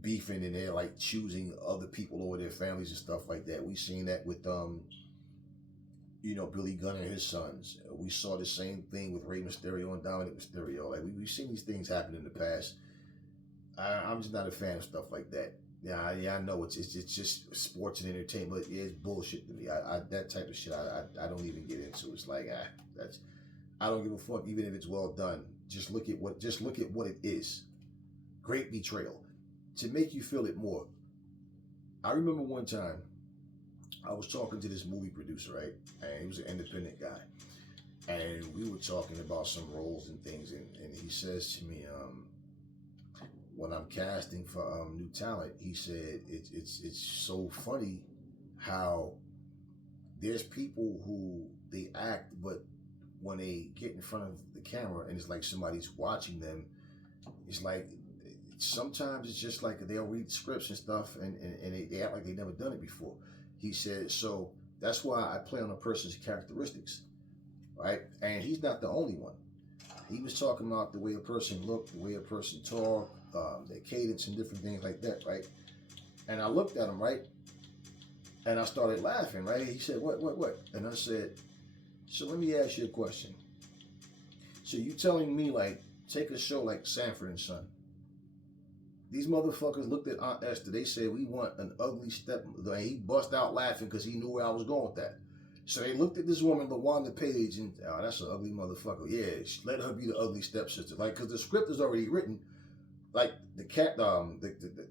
beefing and they're like choosing other people over their families and stuff like that. We've seen that with you know, Billy Gunn and his sons. We saw the same thing with Rey Mysterio and Dominic Mysterio. Like, we've seen these things happen in the past. I'm just not a fan of stuff like that. Yeah, I know it's just sports and entertainment. Yeah, it's bullshit to me. I that type of shit I don't even get into. It's like, I don't give a fuck even if it's well done. Just look at what it is. Great betrayal. To make you feel it more. I remember one time I was talking to this movie producer, right? And he was an independent guy. And we were talking about some roles and things, and he says to me, when I'm casting for new talent, he said it's so funny how there's people who they act, but when they get in front of the camera and it's like somebody's watching them, it's like sometimes it's just like they'll read scripts and stuff and they act like they've never done it before. He said, so that's why I play on a person's characteristics, right? And he's not the only one. He was talking about the way a person looked, the way a person talked, their cadence and different things like that, right? And I looked at him, right? And I started laughing, right? He said, what? And I said, so let me ask you a question. So you telling me, like, take a show like Sanford and Son. These motherfuckers looked at Aunt Esther. They said, we want an ugly step. He bust out laughing because he knew where I was going with that. So they looked at this woman, LaWanda Page, and, oh, that's an ugly motherfucker. Yeah, let her be the ugly stepsister. Like, because the script is already written. Like, the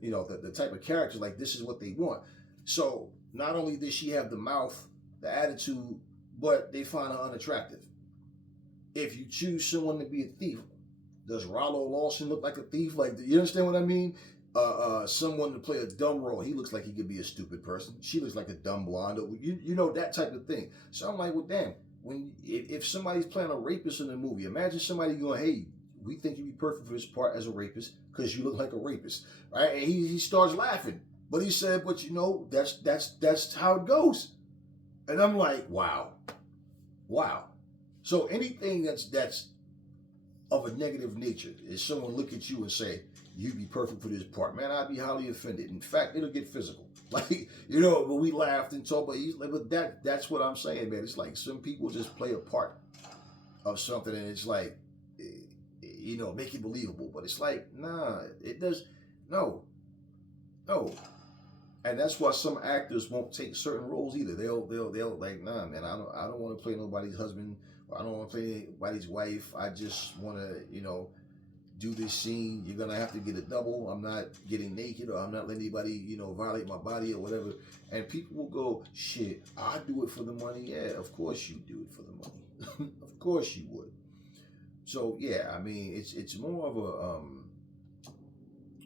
you know, the type of character, like, this is what they want. So not only did she have the mouth, the attitude, but they find her unattractive. If you choose someone to be a thief, does Rollo Lawson look like a thief? Like, you understand what I mean? Someone to play a dumb role. He looks like he could be a stupid person. She looks like a dumb blonde. You know, that type of thing. So I'm like, well, damn. If somebody's playing a rapist in a movie, imagine somebody going, hey, we think you'd be perfect for this part as a rapist because you look like a rapist, right? And he starts laughing. But he said, but you know, that's how it goes. And I'm like, wow. So anything that's of a negative nature is someone look at you and say, you'd be perfect for this part. Man, I'd be highly offended. In fact, it'll get physical. Like, you know, but we laughed and talked, but that's what I'm saying, man. It's like some people just play a part of something and it's like, you know, make it believable. But it's like, nah, it does, no. And that's why some actors won't take certain roles either. They'll like, nah, man, I don't want to play nobody's husband I don't want to play anybody's wife. I just want to, you know, do this scene. You're gonna have to get a double. I'm not getting naked, or I'm not letting anybody, you know, violate my body or whatever. And people will go, shit, I do it for the money. Yeah, of course you do it for the money. Of course you would. So yeah, I mean, it's more of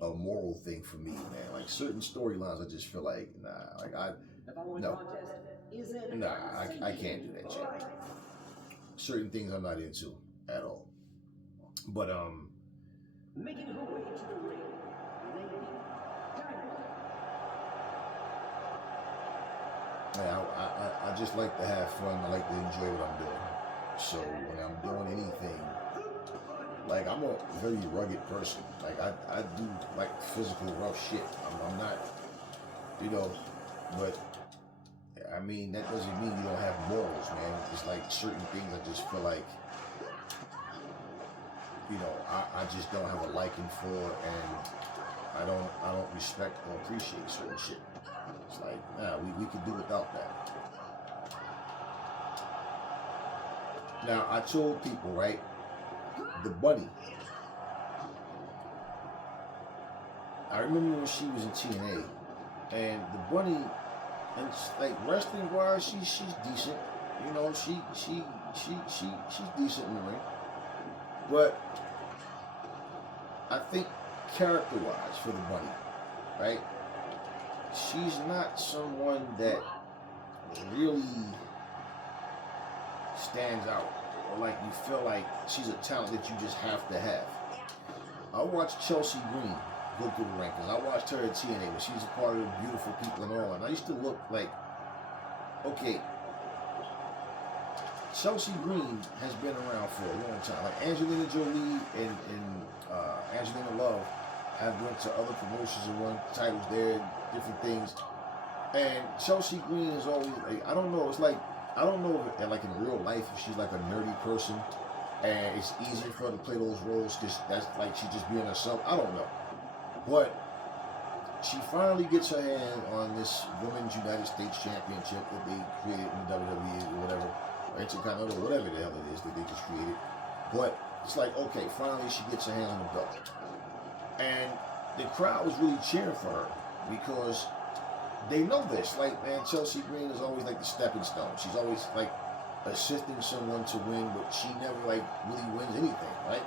a moral thing for me, man. Like certain storylines, I just feel like, nah, like The following no, contest is an nah, I can't do that shit. Alright. Certain things I'm not into at all. But Making her way to the ring, Lady Dynamite. yeah, I just like to have fun. I like to enjoy what I'm doing. So when I'm doing anything, like I'm a very rugged person. Like I do like physical rough shit. I'm not, you know, but I mean that doesn't mean you don't have morals, man. It's like certain things I just feel like, you know, I just don't have a liking for, and I don't respect or appreciate certain shit. It's like, nah, we could do without that. Now I told people, right, the bunny. I remember when she was in TNA, and the bunny, and like wrestling wise, she's decent. You know, she's decent in the ring. But I think character-wise for the bunny, right? She's not someone that really stands out, or like you feel like she's a talent that you just have to have. I watched Chelsea Green go through the rankings. I watched her at TNA when she was a part of the Beautiful People and all, and I used to look like, okay, Chelsea Green has been around for a long time. Like Angelina Jolie and Angelina Love have went to other promotions and won titles there, different things. And Chelsea Green is always like, I don't know. It's like, I don't know if like in real life if she's like a nerdy person and it's easier for her to play those roles because that's like she's just being herself. I don't know, but she finally gets her hand on this Women's United States Championship that they created in the WWE or whatever, or Intercontinental, whatever the hell it is that they just created. But it's like, okay, finally she gets her hand on the belt. And the crowd was really cheering for her because they know this. Like, man, Chelsea Green is always like the stepping stone. She's always like assisting someone to win, but she never like really wins anything, right?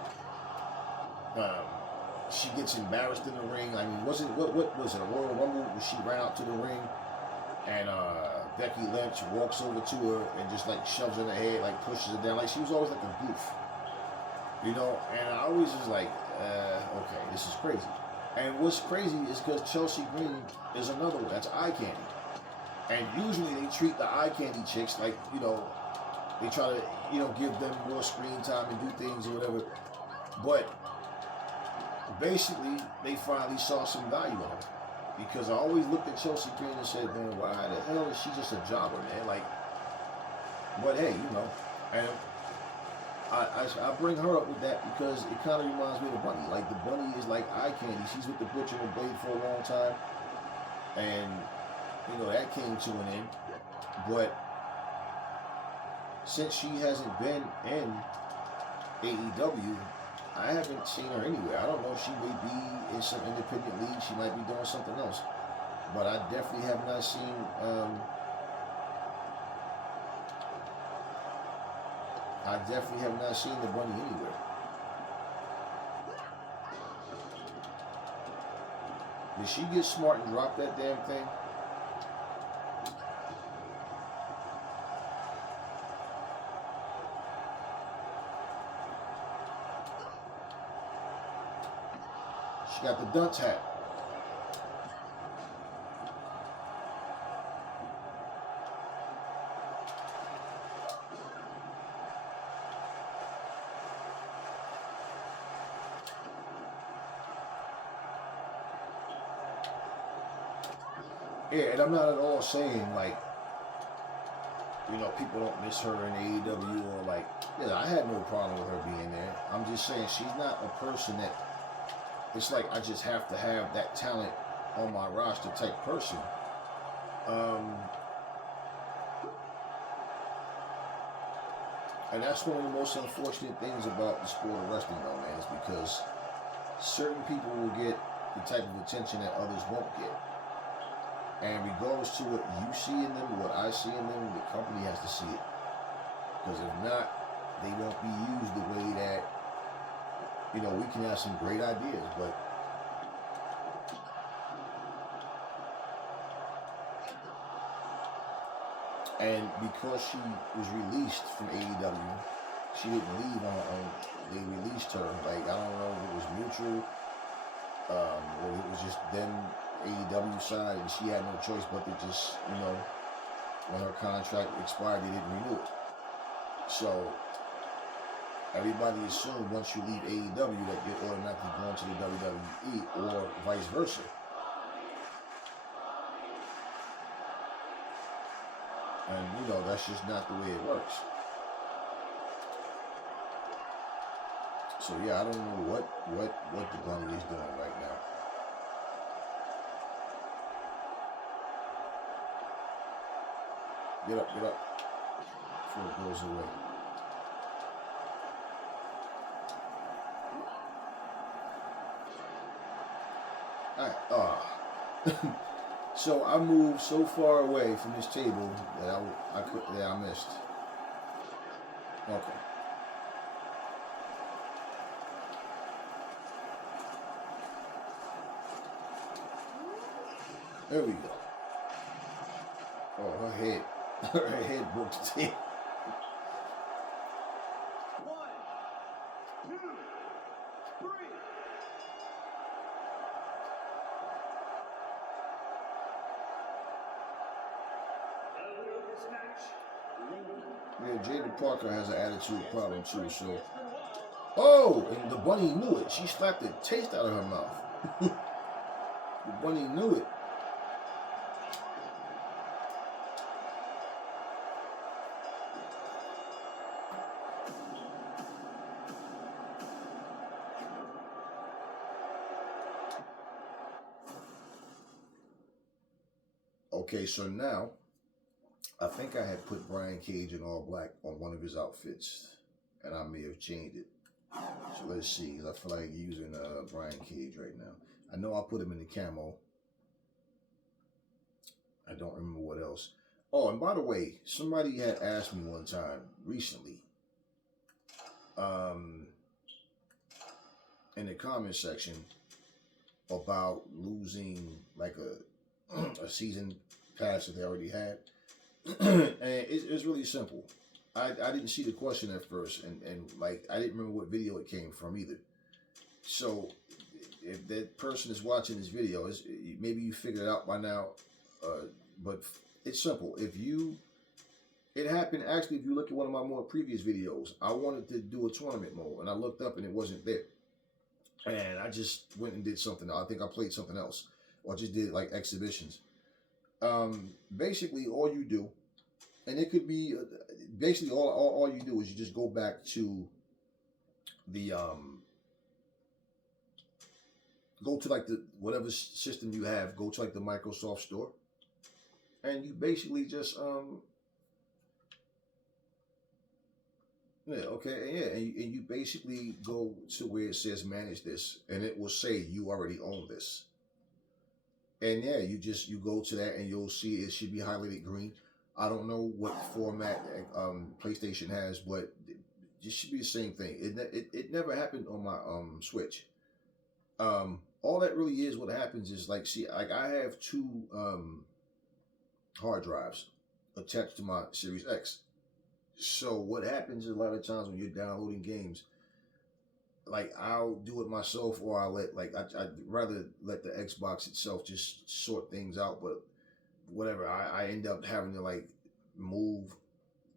She gets embarrassed in the ring. I mean, what was it, a Royal Rumble where she ran out to the ring and Becky Lynch walks over to her and just like shoves her in the head, like pushes her down. Like she was always like a goof, you know? And I always was like, okay, this is crazy. And what's crazy is because Chelsea Green is another one. That's eye candy. And usually they treat the eye candy chicks like, you know, they try to, you know, give them more screen time and do things or whatever. But basically, they finally saw some value in her. Because I always looked at Chelsea Green and said, man, why the hell is she just a jobber, man? Like, but hey, you know, and I bring her up with that because it kind of reminds me of the bunny. Like, the bunny is like eye candy. She's with the Butcher and Blade for a long time. And, you know, that came to an end. But since she hasn't been in AEW, I haven't seen her anywhere. I don't know. She may be in some independent league. She might be doing something else. But I definitely have not seen... I definitely have not seen the bunny anywhere. Did she get smart and drop that damn thing? She got the dunce hat. Yeah, and I'm not at all saying, like, you know, people don't miss her in AEW or, like, yeah, I had no problem with her being there. I'm just saying she's not a person that, it's like I just have to have that talent on my roster type person. And that's one of the most unfortunate things about the sport of wrestling, though, man, is because certain people will get the type of attention that others won't get. And regardless to what you see in them, what I see in them, the company has to see it. Because if not, they won't be used the way that, you know, we can have some great ideas, but and because she was released from AEW, she didn't leave on her own. They released her. Like, I don't know if it was mutual, or it was just them, AEW side, and she had no choice but to just, you know, when her contract expired, they didn't renew it. So everybody assumed once you leave AEW that you're automatically going to the WWE or vice versa. And you know, that's just not the way it works. So yeah, I don't know what the Bunny is doing right now. Get up, before it goes away. Alright, so I moved so far away from this table that I missed. Okay. There we go. Oh, her head broke the table. 1, 2, 3. Yeah, Jada Parker has an attitude problem too, so. Oh, and the bunny knew it. She slapped the taste out of her mouth. The bunny knew it. Okay, so now, I think I had put Brian Cage in all black on one of his outfits, and I may have changed it. So let's see, I feel like using Brian Cage right now. I know I put him in the camo. I don't remember what else. Oh, and by the way, somebody had asked me one time recently, in the comment section, about losing like a season pass that they already had. And it's really simple. I didn't see the question at first, and like I didn't remember what video it came from either. So if that person is watching this video, maybe you figured it out by now, but it's simple. It happened actually. If you look at one of my more previous videos, I wanted to do a tournament mode, and I looked up and it wasn't there, and I just went and did something. I think I played something else, or just did like exhibitions. Basically, all you do, and it could be basically all you do is you just go back to the go to like the whatever system you have, go to like the Microsoft Store, and you basically just and you basically go to where it says manage this, and it will say you already own this. And yeah, you go to that and you'll see it should be highlighted green. I don't know what format PlayStation has, but it should be the same thing. It never happened on my Switch. All that really is, what happens is like, see, like I have two hard drives attached to my Series X. So what happens is a lot of times when you're downloading games, like I'll do it myself, or I'd rather let the Xbox itself just sort things out. But whatever, I end up having to like move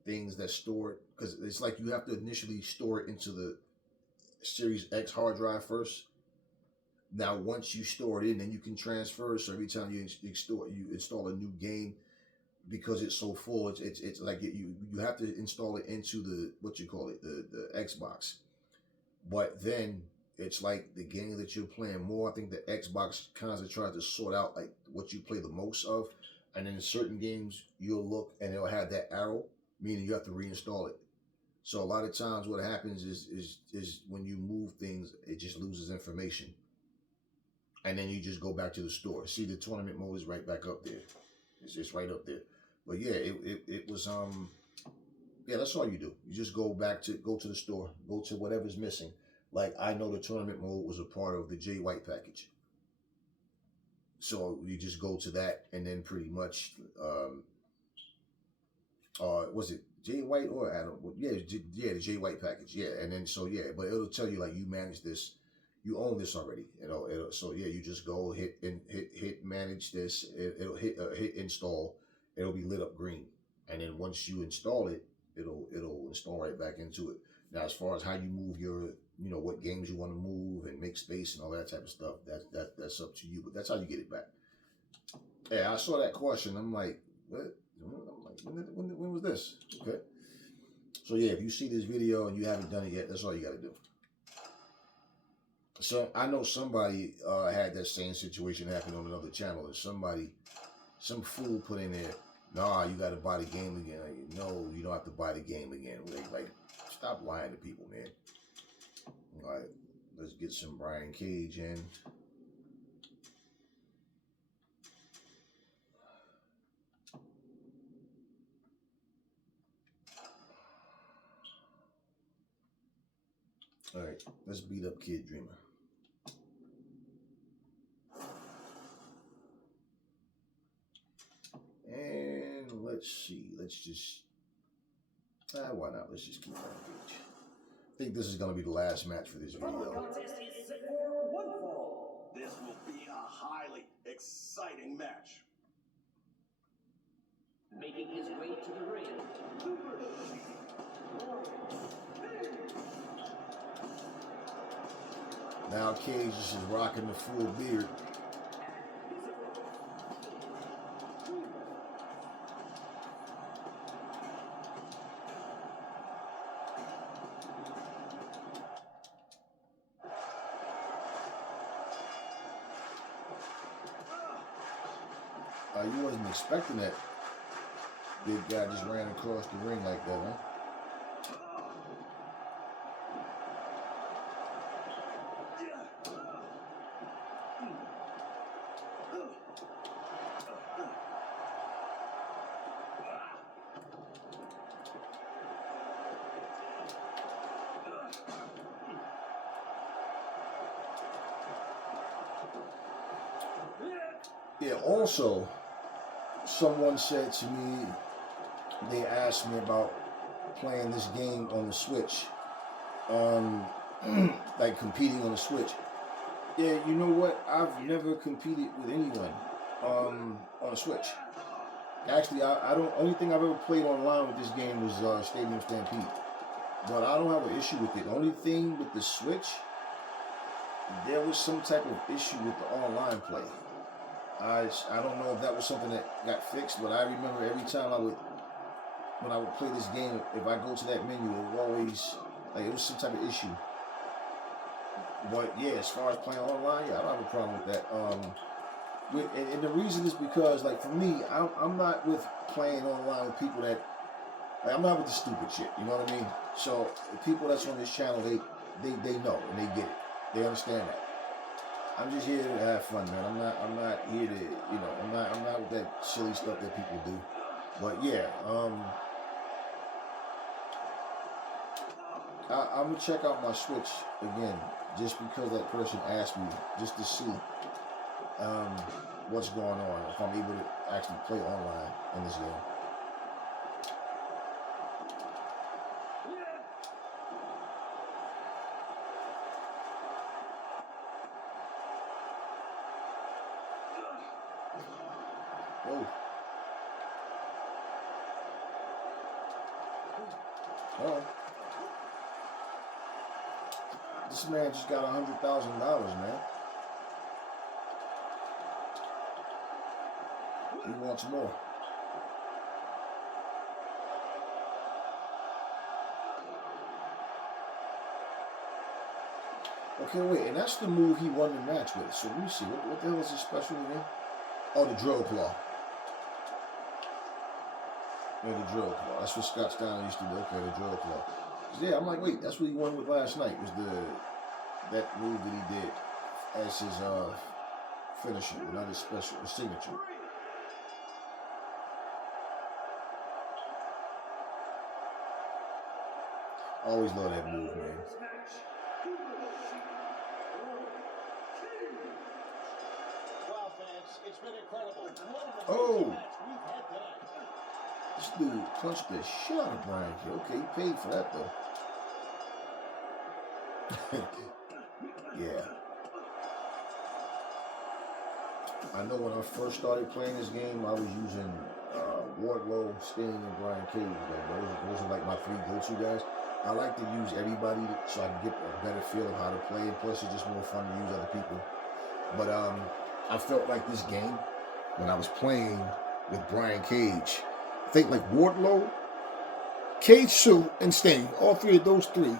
things that store it, because it's like you have to initially store it into the Series X hard drive first. Now once you store it in, then you can transfer it. So every time you install a new game, because it's so full, it's like you have to install it into the the Xbox. But then it's like the game that you're playing more. I think the Xbox kind of tries to sort out like what you play the most of, and then in certain games you'll look and it'll have that arrow, meaning you have to reinstall it. So a lot of times what happens is when you move things, it just loses information. And then you just go back to the store. See, the tournament mode is right back up there. It's just right up there. But yeah, it was yeah, that's all you do. You just go to the store, go to whatever's missing. Like I know the tournament mode was a part of the Jay White package. So you just go to that and then pretty much was it Jay White or Adam? Yeah, the Jay White package. Yeah, and then so yeah, but it'll tell you like you manage this, you own this already. So yeah, you just go hit manage this. It'll hit install. It'll be lit up green, and then once you install it, it'll install right back into it. Now, as far as how you move your, what games you want to move and make space and all that type of stuff, that's up to you. But that's how you get it back. Yeah, I saw that question. I'm like, what? I'm like, when was this? Okay. So yeah, if you see this video and you haven't done it yet, that's all you got to do. So I know somebody had that same situation happen on another channel, and some fool put in there, nah, you got to buy the game again. Like, no, you don't have to buy the game again. Like, stop lying to people, man. All right, let's get some Brian Cage in. All right, let's beat up Kid Dreamer. And let's see, why not? Let's just keep Brian Cage. I think this is going to be the last match for this video. Contest is set for one fall. This will be a highly exciting match. Making his way to the ring. Now Cage is rocking the full beard. You wasn't expecting that big guy just ran across the ring like that, huh? Yeah, also, someone said to me, they asked me about playing this game on the Switch, like competing on the Switch. Yeah, you know what? I've never competed with anyone on a Switch. Actually, I don't. Only thing I've ever played online with this game was Stadium Stampede, but I don't have an issue with it. The only thing with the Switch, there was some type of issue with the online play. I don't know if that was something that got fixed, but I remember every time when I would play this game, if I go to that menu, it would always, like, it was some type of issue. But yeah, as far as playing online, yeah, I don't have a problem with that. And the reason is because, like, for me, I'm not with playing online with people that, like, I'm not with the stupid shit, you know what I mean? So the people that's on this channel, they know and they get it. They understand that. I'm just here to have fun, man. I'm not here to, I'm not with that silly stuff that people do. But yeah, I'm gonna check out my Switch again, just because that person asked me, just to see what's going on, if I'm able to actually play online in this game. Oh. This man just got $100,000, man. He wants more. Okay, wait, and that's the move he won the match with. So let me see, what the hell is his special again? Oh, the drill claw. Yeah, the drill claw. That's what Scott Steiner used to do. Okay, the drill claw. Yeah, I'm like, wait, that's what he won with last night. Was that move that he did as his finisher, not his special, his signature. I always love that move, man. Wow, fans, it's been incredible. One of the Oh. match we've had tonight. This dude punched the shit out of Brian Cage. Okay, he paid for that though. Yeah. I know when I first started playing this game, I was using Wardlow, Sting, and Brian Cage. Those are like my three go-to guys. I like to use everybody so I can get a better feel of how to play, and plus it's just more fun to use other people. But I felt like this game, when I was playing with Brian Cage, I think like Wardlow, Cage, Sue, and Sting, all three of those three.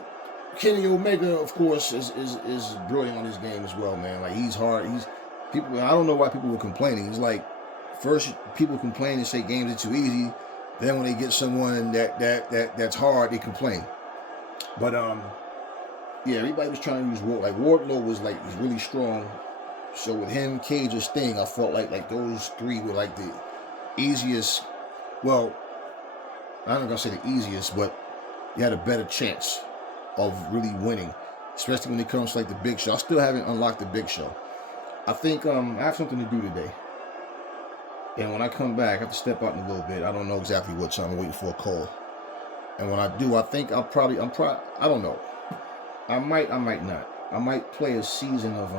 Kenny Omega, of course, is brilliant on this game as well, man. Like, he's hard. People. I don't know why people were complaining. It's like, first people complain and say games are too easy. Then when they get someone that's hard, they complain. But yeah, everybody was trying to use Wardlow. Like, Wardlow was like, he's really strong. So with him, Cage, or Sting, I felt like those three were like the easiest. Well, I'm not gonna say the easiest, but you had a better chance of really winning, especially when it comes to like the Big Show. I still haven't unlocked the Big Show. I think I have something to do today, and when I come back, I have to step out in a little bit. I don't know exactly what time. I'm waiting for a call, and when I do, I think I don't know. I might not. I might play a season of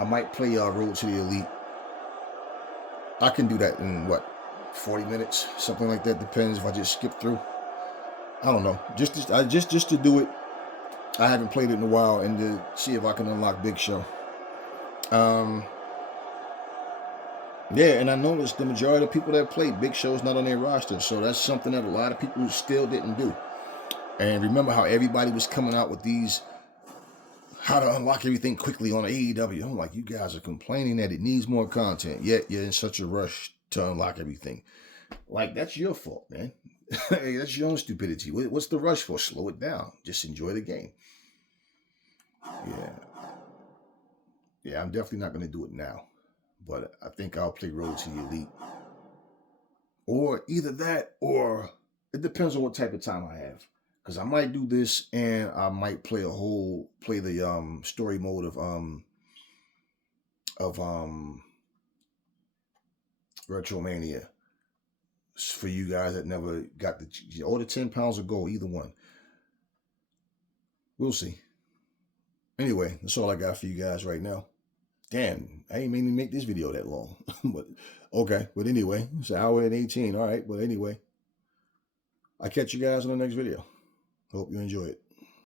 I might play Road to the Elite. I can do that in what, 40 minutes, something like that. Depends if I just skip through. I don't know. Just to do it. I haven't played it in a while, and to see if I can unlock Big Show. Yeah, and I noticed the majority of people that play Big Show's not on their roster, so that's something that a lot of people still didn't do. And remember how everybody was coming out with these how to unlock everything quickly on AEW. I'm like, you guys are complaining that it needs more content, yet you're in such a rush to unlock everything. Like, that's your fault, man. Hey, that's your own stupidity. What's the rush for? Slow it down. Just enjoy the game. Yeah, I'm definitely not going to do it now. But I think I'll play Road to the Elite. Or either that, or it depends on what type of time I have. Because I might do this, and I might play the story mode of Retromania. For you guys that never got the 10 pounds of gold, either one. We'll see. Anyway, that's all I got for you guys right now. Damn, I ain't mean to make this video that long. But okay, but anyway, it's 1 hour and 18. All right, but anyway, I'll catch you guys in the next video. Hope you enjoy it.